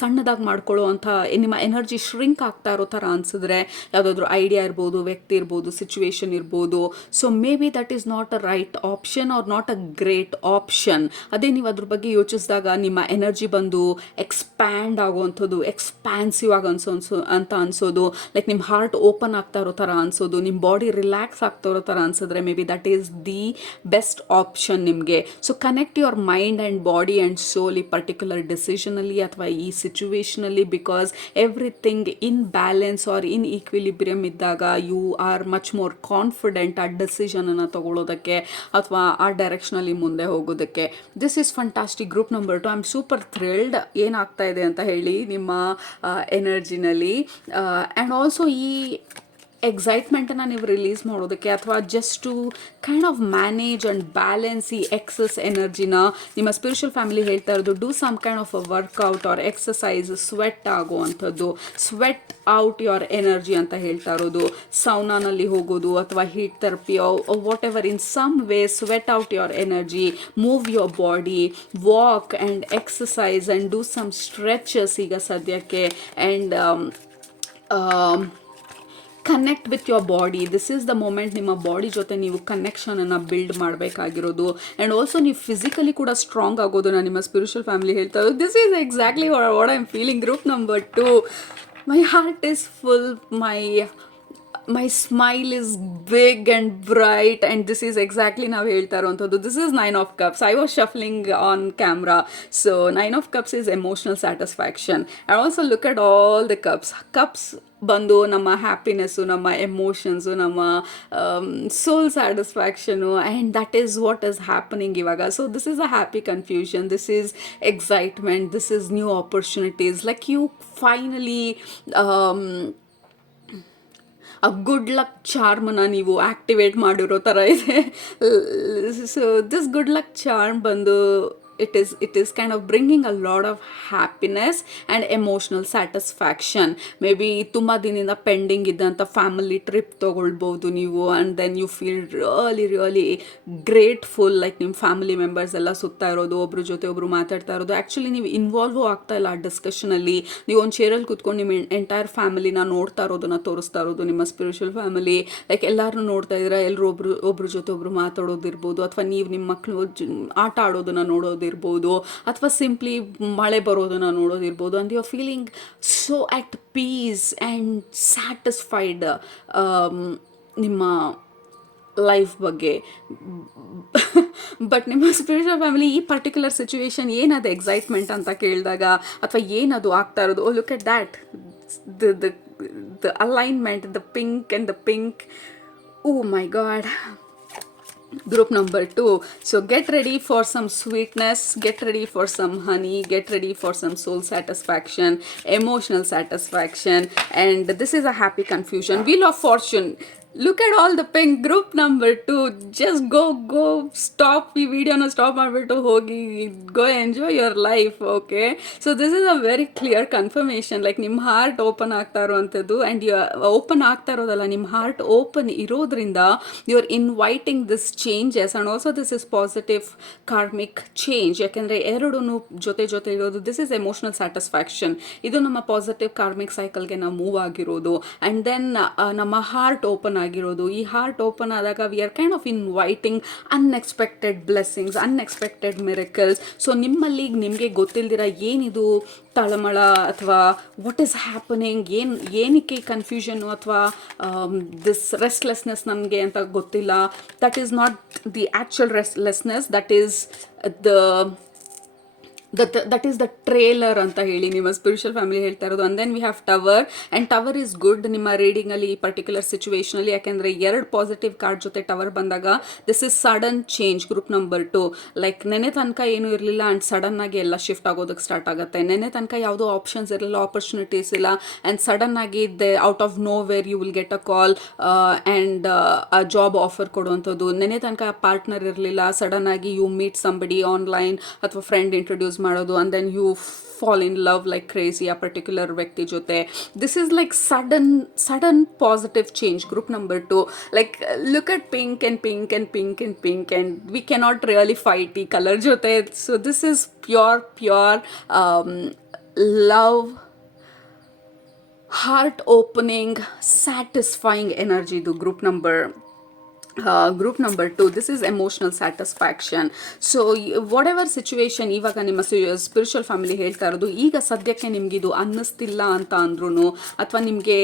ಸಣ್ಣದಾಗಿ ಮಾಡ್ಕೊಳ್ಳೋ ಅಂಥ, ನಿಮ್ಮ ಎನರ್ಜಿ ಶ್ರಿಂಕ್ ಆಗ್ತಾ ಇರೋ ಥರ ಅನಿಸಿದ್ರೆ, ಯಾವುದಾದ್ರೂ ಐಡಿಯಾ ಇರ್ಬೋದು, ವ್ಯಕ್ತಿ ಇರ್ಬೋದು, ಸಿಚುವೇಶನ್ ಇರ್ಬೋದು. So maybe that is not a right option or not a great option. ಅದೇ ನೀವು ಅದ್ರ ಬಗ್ಗೆ ಯೋಚಿಸಿದಾಗ ನಿಮ್ಮ ಎನರ್ಜಿ ಬಂದು ಎಕ್ಸ್ಪ್ಯಾಂಡ್ ಆಗುವಂಥದ್ದು, ಎಕ್ಸ್ಪ್ಯಾನ್ಸಿವ್ ಆಗಿ ಅಂತ ಅನ್ಸೋದು, ಲೈಕ್ ನಿಮ್ಮ ಹಾರ್ಟ್ ಓಪನ್ ಆಗ್ತಾ ಇರೋ ಥರ ಅನ್ಸೋದು, ನಿಮ್ಮ ಬಾಡಿ ರಿಲ್ಯಾಕ್ಸ್ ಆಗ್ತಾ ಇರೋ ಥರ ಅನ್ಸಿದ್ರೆ maybe that is the best option ನಿಮಗೆ. So connect your mind and body and soul ಈ ಪರ್ಟಿಕ್ಯುಲರ್ ಡಿಸಿಷನಲ್ಲಿ ಅಥವಾ ಈ ಸಿಚುವೇಶನಲ್ಲಿ, because everything in balance or in equilibrium ಇದ್ದಾಗ you are much more confident ಆ ಡಿಸಿಷನನ್ನು ತಗೊಳ್ಳೋದಕ್ಕೆ ಅಥವಾ ಆ ಡೈರೆಕ್ಷನಲ್ಲಿ ಮುಂದೆ ಹೋಗೋದಕ್ಕೆ. This is fantastic. Group number 2, I am super thrilled ಏನಾಗ್ತಾ ಇದೆ ಅಂತ ಹೇಳಿ ನಿಮ್ಮ ಎನರ್ಜಿನಲ್ಲಿ. ಆ್ಯಂಡ್ ಆಲ್ಸೋ ಈ ಎಕ್ಸೈಟ್ಮೆಂಟನ್ನು ನೀವು ರಿಲೀಸ್ ಮಾಡೋದಕ್ಕೆ, ಅಥವಾ just to kind of manage and balance ಈ ಎಕ್ಸಸ್ ಎನರ್ಜಿನ, ನಿಮ್ಮ ಸ್ಪಿರಿಚುವಲ್ ಫ್ಯಾಮಿಲಿ ಹೇಳ್ತಾ ಇರೋದು do some kind of a workout or exercise, sweat ಆಗುವಂಥದ್ದು, ಸ್ವೆಟ್ ಔಟ್ ಯುವರ್ ಎನರ್ಜಿ ಅಂತ ಹೇಳ್ತಾ ಇರೋದು. ಸೌನಾನಲ್ಲಿ ಹೋಗೋದು ಅಥವಾ heat therapy, whatever, in some way sweat out your energy, move your body, walk and exercise and do some stretches ಈಗ ಸದ್ಯಕ್ಕೆ, and connect with your body. This is the moment ನಿಮ್ಮ body ಜೊತೆ ನೀವು ಕನೆಕ್ಷನನ್ನು build ಮಾಡಬೇಕಾಗಿರೋದು. And also ನೀವು physically ಕೂಡ strong ಆಗೋದು. ನಾನು ನಿಮ್ಮ ಸ್ಪಿರಿಚುವಲ್ ಫ್ಯಾಮಿಲಿ ಹೇಳ್ತಾ ಇರೋದು this is exactly what I am feeling. Group number 2, my heart is full, my smile is big and bright, and this is exactly ನಾವು ಹೇಳ್ತಾ ಇರೋವಂಥದ್ದು. This is 9 of Cups. I was shuffling on camera. So 9 of Cups is emotional satisfaction. And also look at all the cups. ಬಂದು ನಮ್ಮ happiness, ನಮ್ಮ emotions, ನಮ್ಮ soul satisfaction, and that is what is happening ಇವಾಗ. So this is a happy confusion, this is excitement, this is new opportunities. Like you finally ಆ good luck ಚಾರ್ಮನ್ನ ನೀವು activate ಮಾಡಿರೋ ಥರ ಇದೆ. So this good luck charm ಬಂದು it is kind of bringing a lot of happiness and emotional satisfaction. Maybe ತುಂಬ ದಿನದಿಂದ pending ಇದ್ದಂಥ ಫ್ಯಾಮಿಲಿ ಟ್ರಿಪ್ ತೊಗೊಳ್ಬೋದು ನೀವು, and then you feel really grateful. Like ನಿಮ್ಮ ಫ್ಯಾಮಿಲಿ ಮೆಂಬರ್ಸ್ ಎಲ್ಲ ಸುತ್ತಾ ಇರೋದು, ಒಬ್ರ ಜೊತೆ ಒಬ್ರು ಮಾತಾಡ್ತಾ ಇರೋದು. ಆ್ಯಕ್ಚುಲಿ ನೀವು ಇನ್ವಾಲ್ವ್ ಆಗ್ತಾ ಇಲ್ಲ ಆ ಡಿಸ್ಕಷನಲ್ಲಿ. ನೀವು ಒಂದು ಚೇರಲ್ಲಿ ಕೂತ್ಕೊಂಡು ನಿಮ್ಮ ಎಂಟೈರ್ ಫ್ಯಾಮಿಲಿನ ನೋಡ್ತಾ ಇರೋದನ್ನ ತೋರಿಸ್ತಾ ಇರೋದು, ನಿಮ್ಮ ಸ್ಪಿರಿಚುವಲ್ ಫ್ಯಾಮಿಲಿ. ಲೈಕ್ ಎಲ್ಲರೂ ನೋಡ್ತಾ ಇದ್ದೀರಾ, ಎಲ್ಲರೂ ಒಬ್ರ ಜೊತೆ ಒಬ್ರು ಮಾತಾಡೋದಿರ್ಬೋದು, ಅಥವಾ ನೀವು ನಿಮ್ಮ ಮಕ್ಕಳು ಆಟ ಆಡೋದನ್ನ ನೋಡೋದಿರ್ಬೋದು, ಅಥವಾ ಸಿಂಪ್ಲಿ ಮಳೆ ಬರೋದನ್ನು ನೋಡೋದಿರ್ಬೋದು. And you are feeling so at peace and satisfied ನಿಮ್ಮ ಲೈಫ್ ಬಗ್ಗೆ. ಬಟ್ ನಿಮ್ಮ ಸ್ಪಿರಿಚುವಲ್ ಫ್ಯಾಮಿಲಿ ಈ ಪರ್ಟಿಕ್ಯುಲರ್ ಸಿಚುವೇಶನ್ ಏನದು ಎಕ್ಸೈಟ್ಮೆಂಟ್ ಅಂತ ಕೇಳಿದಾಗ, ಅಥವಾ ಏನದು ಆಗ್ತಾ ಇರೋದು, oh look at that, the alignment, the pink and the pink, oh my god. Group number 2. So get ready for some sweetness, get ready for some honey, get ready for some soul satisfaction, emotional satisfaction, and this is a happy confusion. Wheel of Fortune. Look at all the pink. Group number 2. Just go stop ಈ ವಿಡಿಯೋನ stop ಮಾಡಿಬಿಟ್ಟು ಹೋಗಿ go enjoy your life. Okay, so this is a very clear confirmation. Like ನಿಮ್ಮ heart open ಆಗ್ತಾ ಇರೋವಂಥದ್ದು, and open ಆಗ್ತಾ ಇರೋದಲ್ಲ, ನಿಮ್ಮ ಹಾರ್ಟ್ ಓಪನ್ ಇರೋದ್ರಿಂದ you are inviting this changes, and also this is positive karmic change. ಯಾಕೆಂದರೆ ಎರಡೂ ಜೊತೆ ಇರೋದು, ದಿಸ್ ಇಸ್ ಎಮೋಷನಲ್ ಸ್ಯಾಟಿಸ್ಫ್ಯಾಕ್ಷನ್. ಇದು ನಮ್ಮ ಪಾಸಿಟಿವ್ ಕಾರ್ಮಿಕ್ ಸೈಕಲ್ಗೆ ನಾವು ಮೂವ್ ಆಗಿರೋದು, ಆ್ಯಂಡ್ ದೆನ್ ನಮ್ಮ ಹಾರ್ಟ್ ಓಪನ್ ಆಗಿರೋದು. ಈ ಹಾರ್ಟ್ ಓಪನ್ ಆದಾಗ we are kind of inviting unexpected blessings, unexpected miracles. So ನಿಮ್ಮಲ್ಲಿ ನಿಮಗೆ ಗೊತ್ತಿಲ್ದಿರ ಏನಿದು ತಳಮಳ, ಅಥವಾ ವಾಟ್ ಈಸ್ ಹ್ಯಾಪನಿಂಗ್, ಏನಕ್ಕೆ ಕನ್ಫ್ಯೂಷನ್ನು, ಅಥವಾ ದಿಸ್ ರೆಸ್ಟ್ಲೆಸ್ನೆಸ್ ನನಗೆ ಅಂತ ಗೊತ್ತಿಲ್ಲ. That is not the actual restlessness, that is that is the trailer ಅಂತ ಹೇಳಿ ನಿಮ್ಮ ಸ್ಪಿರಿಚುವಲ್ ಫ್ಯಾಮಿಲಿ ಹೇಳ್ತಾ ಇರೋದು. And then we have tower, and tower is good ನಿಮ್ಮ ರೀಡಿಂಗಲ್ಲಿ ಈ ಪರ್ಟಿಕ್ಯುಲರ್ ಸಿಚುವೇಷನಲ್ಲಿ. ಯಾಕೆಂದರೆ 2 ಪಾಸಿಟಿವ್ ಕಾರ್ಡ್ ಜೊತೆ ಟವರ್ ಬಂದಾಗ this is sudden change. Group number 2, like ನೆನೆ ತನಕ ಏನೂ ಇರಲಿಲ್ಲ, ಆ್ಯಂಡ್ ಸಡನ್ನಾಗಿ ಎಲ್ಲ ಶಿಫ್ಟ್ ಆಗೋದಕ್ಕೆ ಸ್ಟಾರ್ಟ್ ಆಗುತ್ತೆ. ನೆನೆ ತನಕ ಯಾವುದೋ ಆಪ್ಷನ್ಸ್ ಇರಲಿಲ್ಲ, ಆಪರ್ಚುನಿಟೀಸ್ ಇಲ್ಲ, ಆ್ಯಂಡ್ ಸಡನ್ನಾಗಿ out of nowhere you will get a call and ಆ ಜಾಬ್ ಆಫರ್ ಕೊಡುವಂಥದ್ದು. ನೆನೆ ತನಕ ಪಾರ್ಟ್ನರ್ ಇರಲಿಲ್ಲ, ಸಡನ್ನಾಗಿ ಯು ಮೀಟ್ ಸಂಬಡಿ ಆನ್ಲೈನ್ ಅಥವಾ ಫ್ರೆಂಡ್ ಇಂಟ್ರೊಡ್ಯೂಸ್ ಮಾಡೋದು, and then you fall in love like crazy ಆ ಪರ್ಟಿಕ್ಯುಲರ್ ವ್ಯಕ್ತಿ ಜೊತೆ. This is like sudden positive change. Group number 2, like look at pink and pink and pink and pink, and we cannot really fight ಈ colour ಜೊತೆ. So this is pure love, heart opening, satisfying energy ಇದು group number 2. This is emotional satisfaction. So whatever situation ಇವಾಗ ನಿಮ್ಮ spiritual family ಹೇಳ್ತಾ ಇರೋದು, ಈಗ ಸದ್ಯಕ್ಕೆ ನಿಮಗಿದು ಅನ್ನಿಸ್ತಿಲ್ಲ ಅಂತ ಅಂದ್ರೂ, ಅಥವಾ ನಿಮಗೆ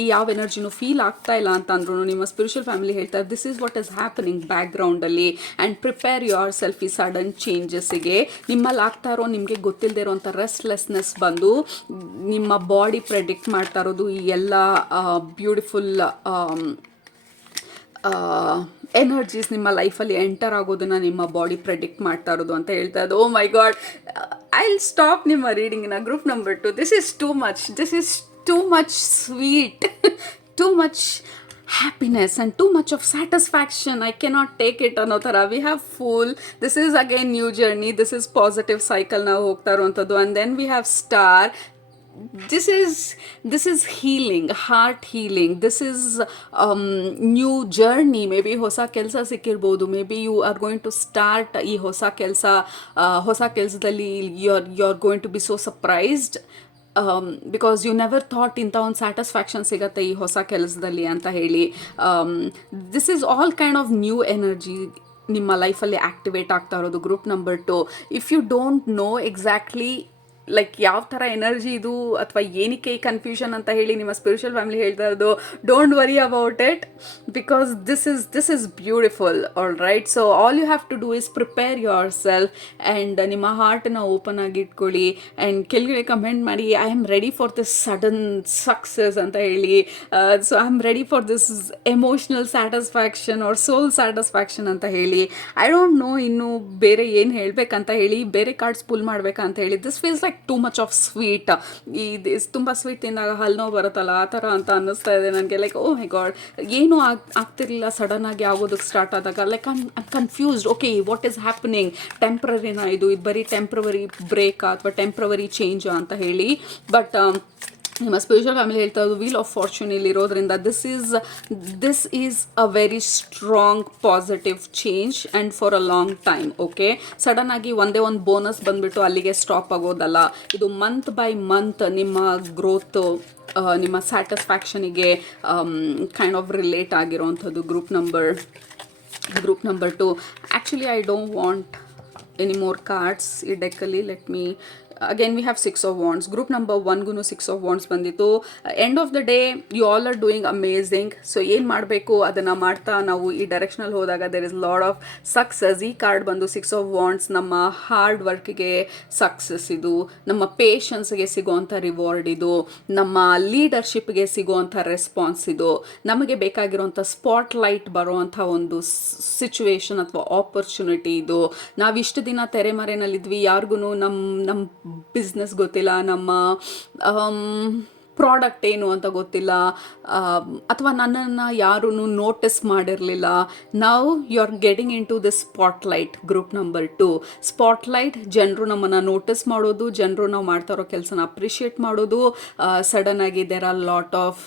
ಈ ಯಾವ ಎನರ್ಜಿನೂ ಫೀಲ್ ಆಗ್ತಾ ಇಲ್ಲ ಅಂತ ಅಂದ್ರೂ, ನಿಮ್ಮ ಸ್ಪಿರಿಚುವಲ್ ಫ್ಯಾಮಿಲಿ ಹೇಳ್ತಾರೆ this is what is happening ಬ್ಯಾಕ್ಗ್ರೌಂಡಲ್ಲಿ, ಆ್ಯಂಡ್ ಪ್ರಿಪೇರ್ ಯುವರ್ ಸೆಲ್ಫ್ ಈ ಸಡನ್ ಚೇಂಜಸ್ಸಿಗೆ. ನಿಮ್ಮಲ್ಲಿ ಆಗ್ತಾ ಇರೋ ನಿಮಗೆ ಗೊತ್ತಿಲ್ಲದೆ ಇರೋಂಥ ರೆಸ್ಟ್ಲೆಸ್ನೆಸ್ ಬಂದು ನಿಮ್ಮ ಬಾಡಿ ಪ್ರೆಡಿಕ್ಟ್ ಮಾಡ್ತಾ ಇರೋದು ಈ ಎಲ್ಲ ಬ್ಯೂಟಿಫುಲ್ ಎನರ್ಜೀಸ್ ನಿಮ್ಮ ಲೈಫಲ್ಲಿ ಎಂಟರ್ ಆಗೋದನ್ನು ನಿಮ್ಮ ಬಾಡಿ ಪ್ರೆಡಿಕ್ಟ್ ಮಾಡ್ತಾ ಇರೋದು ಅಂತ ಹೇಳ್ತಾ ಇರೋದು. Oh my god, I will stop ನಿಮ್ಮ ರೀಡಿಂಗಿನ. Group number 2, this is too much sweet, too much happiness and too much of satisfaction. I cannot take it ಅನ್ನೋ ಥರ. We have fool, this is again new journey, this is positive cycle ನಾವು ಹೋಗ್ತಾ ಇರೋವಂಥದ್ದು. And then we have star. This is healing, heart healing. This is new journey. Maybe ಹೊಸ ಕೆಲಸ ಸಿಕ್ಕಿರ್ಬೋದು. Maybe you are going to start ಈ ಹೊಸ ಕೆಲಸದಲ್ಲಿ you're going to be so surprised because you never thought ಇಂಥ ಒಂದು satisfaction ಸಿಗತ್ತೆ ಈ ಹೊಸ ಕೆಲಸದಲ್ಲಿ ಅಂತ ಹೇಳಿ. This is all kind of new energy ನಿಮ್ಮ ಲೈಫಲ್ಲಿ ಆ್ಯಕ್ಟಿವೇಟ್ ಆಗ್ತಾ ಇರೋದು. Group number 2, if you don't know exactly like ಯಾವ ಥರ ಎನರ್ಜಿ ಇದು ಅಥವಾ ಏನಕ್ಕೆ ಈ ಕನ್ಫ್ಯೂಷನ್ ಅಂತ ಹೇಳಿ ನಿಮ್ಮ ಸ್ಪಿರಿಚುವಲ್ ಫ್ಯಾಮಿಲಿ ಹೇಳ್ತಾ ಇರೋದು. Don't worry about it because this is beautiful. All right, so all you have to do is prepare yourself and ನಿಮ್ಮ ಹಾರ್ಟನ್ನ ಓಪನ್ ಆಗಿ ಇಟ್ಕೊಳ್ಳಿ. ಆ್ಯಂಡ್ ಕೆಳಗಡೆ ಕಮೆಂಟ್ ಮಾಡಿ I am ready for this sudden success ಅಂತ ಹೇಳಿ. So I am ready for this emotional satisfaction or soul satisfaction ಅಂತ ಹೇಳಿ. ಐ ಡೋಂಟ್ ನೋ ಇನ್ನು ಬೇರೆ ಏನು ಹೇಳಬೇಕಂತ ಹೇಳಿ, ಬೇರೆ ಕಾರ್ಡ್ಸ್ ಪುಲ್ ಮಾಡಬೇಕಂತ ಹೇಳಿ. This feels like two much of sweet. ತುಂಬ ಸ್ವೀಟ್ ತಿಂದಾಗ ಹಲ್ಲು ನೋವು ಬರುತ್ತಲ್ಲ, ಆ ಥರ ಅಂತ ಅನ್ನಿಸ್ತಾ ಇದೆ ನನಗೆ. ಲೈಕ್ ಓ ಮೈ ಗಾಡ್, ಏನೂ ಆಗ್ತಿರ್ಲಿಲ್ಲ, ಸಡನ್ನಾಗಿ ಆಗೋದಕ್ಕೆ ಸ್ಟಾರ್ಟ್ ಆದಾಗ like I'm confused. Okay, what is happening? ಟೆಂಪ್ರರಿನಾ ಇದು ಬರೀ ಟೆಂಪ್ರವರಿ ಬ್ರೇಕಾ ಅಥವಾ ಟೆಂಪ್ರವರಿ ಚೇಂಜಾ ಅಂತ ಹೇಳಿ. ಬಟ್ ನಿಮ್ಮ ಸ್ಪಿರಿಚುವಲ್ ಫ್ಯಾಮಿಲಿ ಹೇಳ್ತಾ ಇರೋದು ವೀಲ್ ಆಫ್ ಫಾರ್ಚೂನ್ ಇಲ್ಲಿರೋದ್ರಿಂದ this is a very strong positive change and for a long time. Okay, ಸಡನ್ನಾಗಿ ಒಂದೇ ಒಂದು ಬೋನಸ್ ಬಂದುಬಿಟ್ಟು ಅಲ್ಲಿಗೆ ಸ್ಟಾಪ್ ಆಗೋದಲ್ಲ. ಇದು ಮಂತ್ ಬೈ ಮಂತ್ ನಿಮ್ಮ ಗ್ರೋತು, ನಿಮ್ಮ ಸ್ಯಾಟಿಸ್ಫ್ಯಾಕ್ಷನಿಗೆ ಕೈಂಡ್ ಆಫ್ ರಿಲೇಟ್ ಆಗಿರೋವಂಥದ್ದು. Group number 2. Actually I don't want any more cards ಈ ಡೆಕ್ಕಲ್ಲಿ. Let me again we have 6 of wands. Group number 1ಗೂ 6 of wands ಬಂದಿತ್ತು. End of the day you all are doing amazing. So ಏನು ಮಾಡಬೇಕು ಅದನ್ನು ಮಾಡ್ತಾ ನಾವು ಈ ಡೈರೆಕ್ಷನಲ್ಲಿ ಹೋದಾಗ there is lot of success. ಈ ಕಾರ್ಡ್ ಬಂದು 6 of wands ನಮ್ಮ ಹಾರ್ಡ್ ವರ್ಕ್ಗೆ ಸಕ್ಸಸ್ ಇದು, ನಮ್ಮ ಪೇಷನ್ಸ್ಗೆ ಸಿಗೋವಂಥ ರಿವಾರ್ಡ್ ಇದು, ನಮ್ಮ ಲೀಡರ್ಶಿಪ್ಗೆ ಸಿಗೋವಂಥ ರೆಸ್ಪಾನ್ಸ್ ಇದು, ನಮಗೆ ಬೇಕಾಗಿರೋಂಥ ಸ್ಪಾಟ್ ಲೈಟ್ ಬರುವಂಥ ಒಂದು ಸಿಚುವೇಶನ್ ಅಥವಾ ಆಪರ್ಚುನಿಟಿ ಇದು. ನಾವು ಇಷ್ಟು ದಿನ ತೆರೆಮರೆನಲ್ಲಿದ್ವಿ, ಯಾರಿಗೂ ನಮ್ಮ ಬಿಸ್ನೆಸ್ ಗೊತ್ತಿಲ್ಲ, ನಮ್ಮ ಪ್ರಾಡಕ್ಟ್ ಏನು ಅಂತ ಗೊತ್ತಿಲ್ಲ, ಅಥವಾ ನನ್ನನ್ನು ಯಾರೂ ನೋಟಿಸ್ ಮಾಡಿರಲಿಲ್ಲ. ನಾವು you are getting into this spotlight. Group number 2 spotlight. ಜನರು ನಮ್ಮನ್ನು ನೋಟಿಸ್ ಮಾಡೋದು, ಜನರು ನಾವು ಮಾಡ್ತಾ ಇರೋ ಕೆಲಸನ ಅಪ್ರಿಷಿಯೇಟ್ ಮಾಡೋದು. ಸಡನ್ನಾಗಿ there are lot of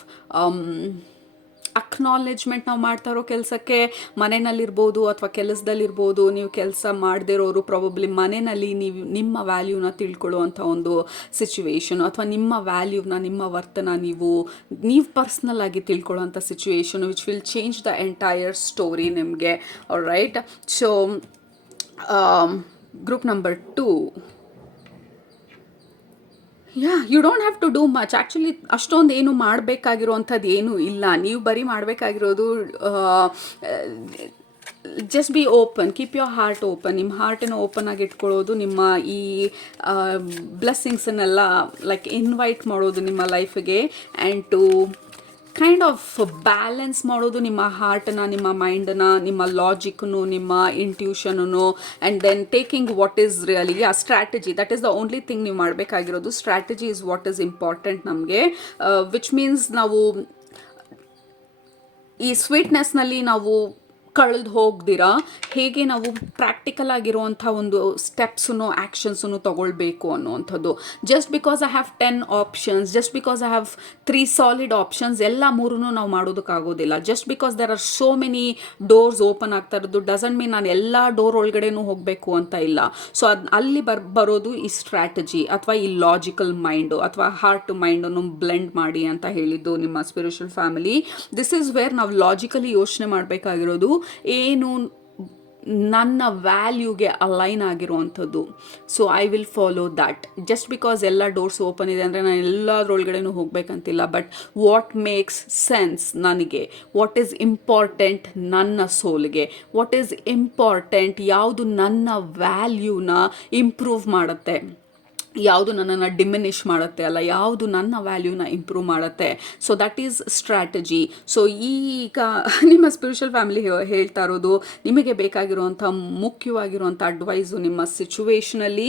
acknowledgement ನಾವು ಮಾಡ್ತಾ ಇರೋ ಕೆಲಸಕ್ಕೆ. ಮನೆಯಲ್ಲಿರ್ಬೋದು ಅಥವಾ ಕೆಲಸದಲ್ಲಿರ್ಬೋದು, ನೀವು ಕೆಲಸ ಮಾಡದಿರೋರು ಪ್ರಾಬಬ್ಲಿ ಮನೆಯಲ್ಲಿ ನಿಮ್ಮ ವ್ಯಾಲ್ಯೂನ ತಿಳ್ಕೊಳ್ಳುವಂಥ ಒಂದು ಸಿಚುವೇಶನ್, ಅಥವಾ ನಿಮ್ಮ ವ್ಯಾಲ್ಯೂನ, ನಿಮ್ಮ ವರ್ತನ ನೀವು ಪರ್ಸ್ನಲ್ ಆಗಿ ತಿಳ್ಕೊಳ್ಳೋವಂಥ situation which will change the entire story ನಿಮಗೆ. Right, so group number 2, you don't have to do much. Actually ಅಷ್ಟೊಂದು ಏನು ಮಾಡಬೇಕಾಗಿರುವಂಥದ್ದು ಏನೂ ಇಲ್ಲ. ನೀವು ಬರೀ ಮಾಡಬೇಕಾಗಿರೋದು just be open, keep your heart open. ನಿಮ್ಮ ಹಾರ್ಟನ್ನು ಓಪನ್ ಆಗಿ ಇಟ್ಕೊಳ್ಳೋದು, ನಿಮ್ಮ ಈ ಬ್ಲೆಸ್ಸಿಂಗ್ಸನ್ನೆಲ್ಲ ಲೈಕ್ ಇನ್ವೈಟ್ ಮಾಡೋದು ನಿಮ್ಮ ಲೈಫಿಗೆ, and to kind of balance ಮಾಡೋದು ನಿಮ್ಮ ಹಾರ್ಟನ್ನ, ನಿಮ್ಮ ಮೈಂಡನ್ನ, ನಿಮ್ಮ ಲಾಜಿಕ್ನು, ನಿಮ್ಮ ಇಂಟ್ಯೂಷನ್ನು, and then taking what is really strategy. That is the only thing ನೀವು ಮಾಡಬೇಕಾಗಿರೋದು. Strategy is what is important ನಮಗೆ, ವಿಚ್ ಮೀನ್ಸ್ ನಾವು ಈ ಸ್ವೀಟ್ನೆಸ್ನಲ್ಲಿ ನಾವು ಕಳೆದು ಹೋಗ್ದಿರಾ ಹೇಗೆ ನಾವು ಪ್ರಾಕ್ಟಿಕಲ್ ಆಗಿರುವಂಥ ಒಂದು ಸ್ಟೆಪ್ಸನ್ನು, ಆ್ಯಕ್ಷನ್ಸನ್ನು ತೊಗೊಳ್ಬೇಕು ಅನ್ನುವಂಥದ್ದು. Just because I have 10 options, just because I have 3 solid options, ಎಲ್ಲ ಮೂರನ್ನು ನಾವು ಮಾಡೋದಕ್ಕಾಗೋದಿಲ್ಲ. Just because there are so many doors open ಆಗ್ತಾ ಇರೋದು ಡಸಂಟ್ ಮೀನ್ ನಾನು ಎಲ್ಲ ಡೋರ್ ಒಳಗಡೆನೂ ಹೋಗಬೇಕು ಅಂತ ಇಲ್ಲ. ಸೊ ಅಲ್ಲಿ ಬರೋದು ಈ ಸ್ಟ್ರಾಟಜಿ ಅಥವಾ ಈ ಲಾಜಿಕಲ್ ಮೈಂಡು ಅಥವಾ ಹಾರ್ಟ್ ಮೈಂಡನ್ನು ಬ್ಲೆಂಡ್ ಮಾಡಿ ಅಂತ ಹೇಳಿದ್ದು ನಿಮ್ಮ spiritual family. This is wear ನಾವು ಲಾಜಿಕಲಿ ಯೋಚನೆ ಮಾಡಬೇಕಾಗಿರೋದು, ಏನು ನನ್ನ ವ್ಯಾಲ್ಯೂಗೆ ಅಲೈನ್ ಆಗಿರುವಂಥದ್ದು. So I will follow that. Just because ಎಲ್ಲ ಡೋರ್ಸ್ ಓಪನ್ ಇದೆ ಅಂದರೆ ನಾನು ಎಲ್ಲದರೊಳಗಡೆನೂ ಹೋಗಬೇಕಂತಿಲ್ಲ. ಬಟ್ ವಾಟ್ ಮೇಕ್ಸ್ ಸೆನ್ಸ್ ನನಗೆ, ವಾಟ್ ಈಸ್ ಇಂಪಾರ್ಟೆಂಟ್ ನನ್ನ ಸೋಲ್ಗೆ, ವಾಟ್ ಈಸ್ ಇಂಪಾರ್ಟೆಂಟ್, ಯಾವುದು ನನ್ನ ವ್ಯಾಲ್ಯೂನ ಇಂಪ್ರೂವ್ ಮಾಡುತ್ತೆ, ಯಾವುದು ನನ್ನನ್ನು ಡಿಮಿನಿಷ್ ಮಾಡುತ್ತೆ, ಅಲ್ಲ ಯಾವುದು ನನ್ನ ವ್ಯಾಲ್ಯೂನ ಇಂಪ್ರೂವ್ ಮಾಡುತ್ತೆ. So that is strategy. So ಈಗ ನಿಮ್ಮ ಸ್ಪಿರಿಚುವಲ್ ಫ್ಯಾಮಿಲಿ ಹೇಳ್ತಾ ಇರೋದು, ನಿಮಗೆ ಬೇಕಾಗಿರುವಂಥ ಮುಖ್ಯವಾಗಿರುವಂಥ ಅಡ್ವೈಸು ನಿಮ್ಮ ಸಿಚುವೇಷನಲ್ಲಿ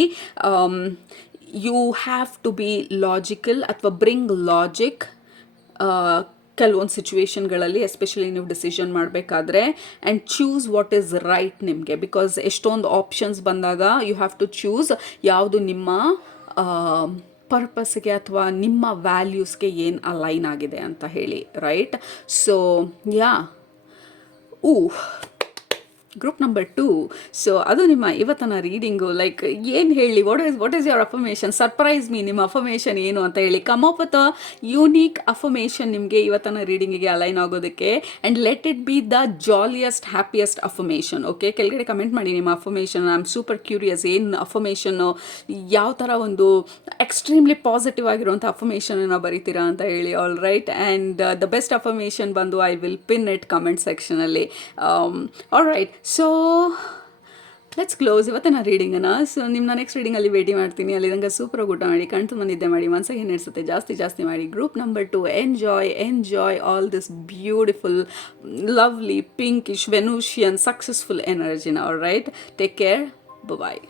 you have to be logical ಅಥವಾ ಬ್ರಿಂಗ್ ಲಾಜಿಕ್ ಕೆಲವೊಂದು ಸಿಚುವೇಶನ್ಗಳಲ್ಲಿ, ಎಸ್ಪೆಷಲಿ ನೀವು ಡಿಸಿಷನ್ ಮಾಡಬೇಕಾದ್ರೆ, and choose what is right ನಿಮಗೆ. ಬಿಕಾಸ್ ಎಷ್ಟೊಂದು ಆಪ್ಷನ್ಸ್ ಬಂದಾಗ ಯು ಹ್ಯಾವ್ ಟು ಚೂಸ್ ಯಾವುದು ನಿಮ್ಮ ಪರ್ಪಸ್ಗೆ ಅಥವಾ ನಿಮ್ಮ ವ್ಯಾಲ್ಯೂಸ್ಗೆ ಏನು ಅಲೈನ್ ಆಗಿದೆ ಅಂತ ಹೇಳಿ. Right, so yeah group number 2. So ಅದು ನಿಮ್ಮ ಇವತ್ತಿನ ರೀಡಿಂಗು. ಲೈಕ್ ಏನು ಹೇಳಿ, what is your affirmation? Surprise me, ನಿಮ್ಮ ಅಫರ್ಮೇಷನ್ ಏನು ಅಂತ ಹೇಳಿ. Come up with a unique affirmation ನಿಮಗೆ ಇವತ್ತಿನ ರೀಡಿಂಗಿಗೆ ಅಲೈನ್ ಆಗೋದಕ್ಕೆ. And let it be the jolliest happiest affirmation. Okay, ಕೆಳಗಡೆ ಕಮೆಂಟ್ ಮಾಡಿ ನಿಮ್ಮ affirmation. I am super curious, ಏನು ಅಫರ್ಮೇಷನ್ನು, ಯಾವ ಥರ ಒಂದು ಎಕ್ಸ್ಟ್ರೀಮ್ಲಿ ಪಾಸಿಟಿವ್ ಆಗಿರುವಂಥ ಅಫರ್ಮೇಷನನ್ನು ಬರೀತೀರಾ ಅಂತ ಹೇಳಿ. All right, and the best affirmation ಬಂದು I will pin it comment ಸೆಕ್ಷನಲ್ಲಿ. All right, so let's close ಇವತ್ತಿನ ರೀಡಿಂಗನ್ನು. ಸೊ ನಿಮ್ಮನ್ನ ನೆಕ್ಸ್ಟ್ ರೀಡಿಂಗಲ್ಲಿ ಭೇಟಿ ಮಾಡ್ತೀನಿ. ಅಲ್ಲಿ ತನಕ ಸೂಪರಾಗಿ ಊಟ ಮಾಡಿ, ಕಣ್ತು ನಿದ್ದೆ ಮಾಡಿ, ಮನಸ್ಸಿಗೆ ಏನು ಇಡ್ಸುತ್ತೆ ಜಾಸ್ತಿ ಮಾಡಿ. Group number 2, enjoy all this beautiful lovely pinkish venusian successful ಎನರ್ಜಿನ. ಆಲ್ ರೈಟ್, ಟೇಕ್ ಕೇರ್, ಬಾಯ್.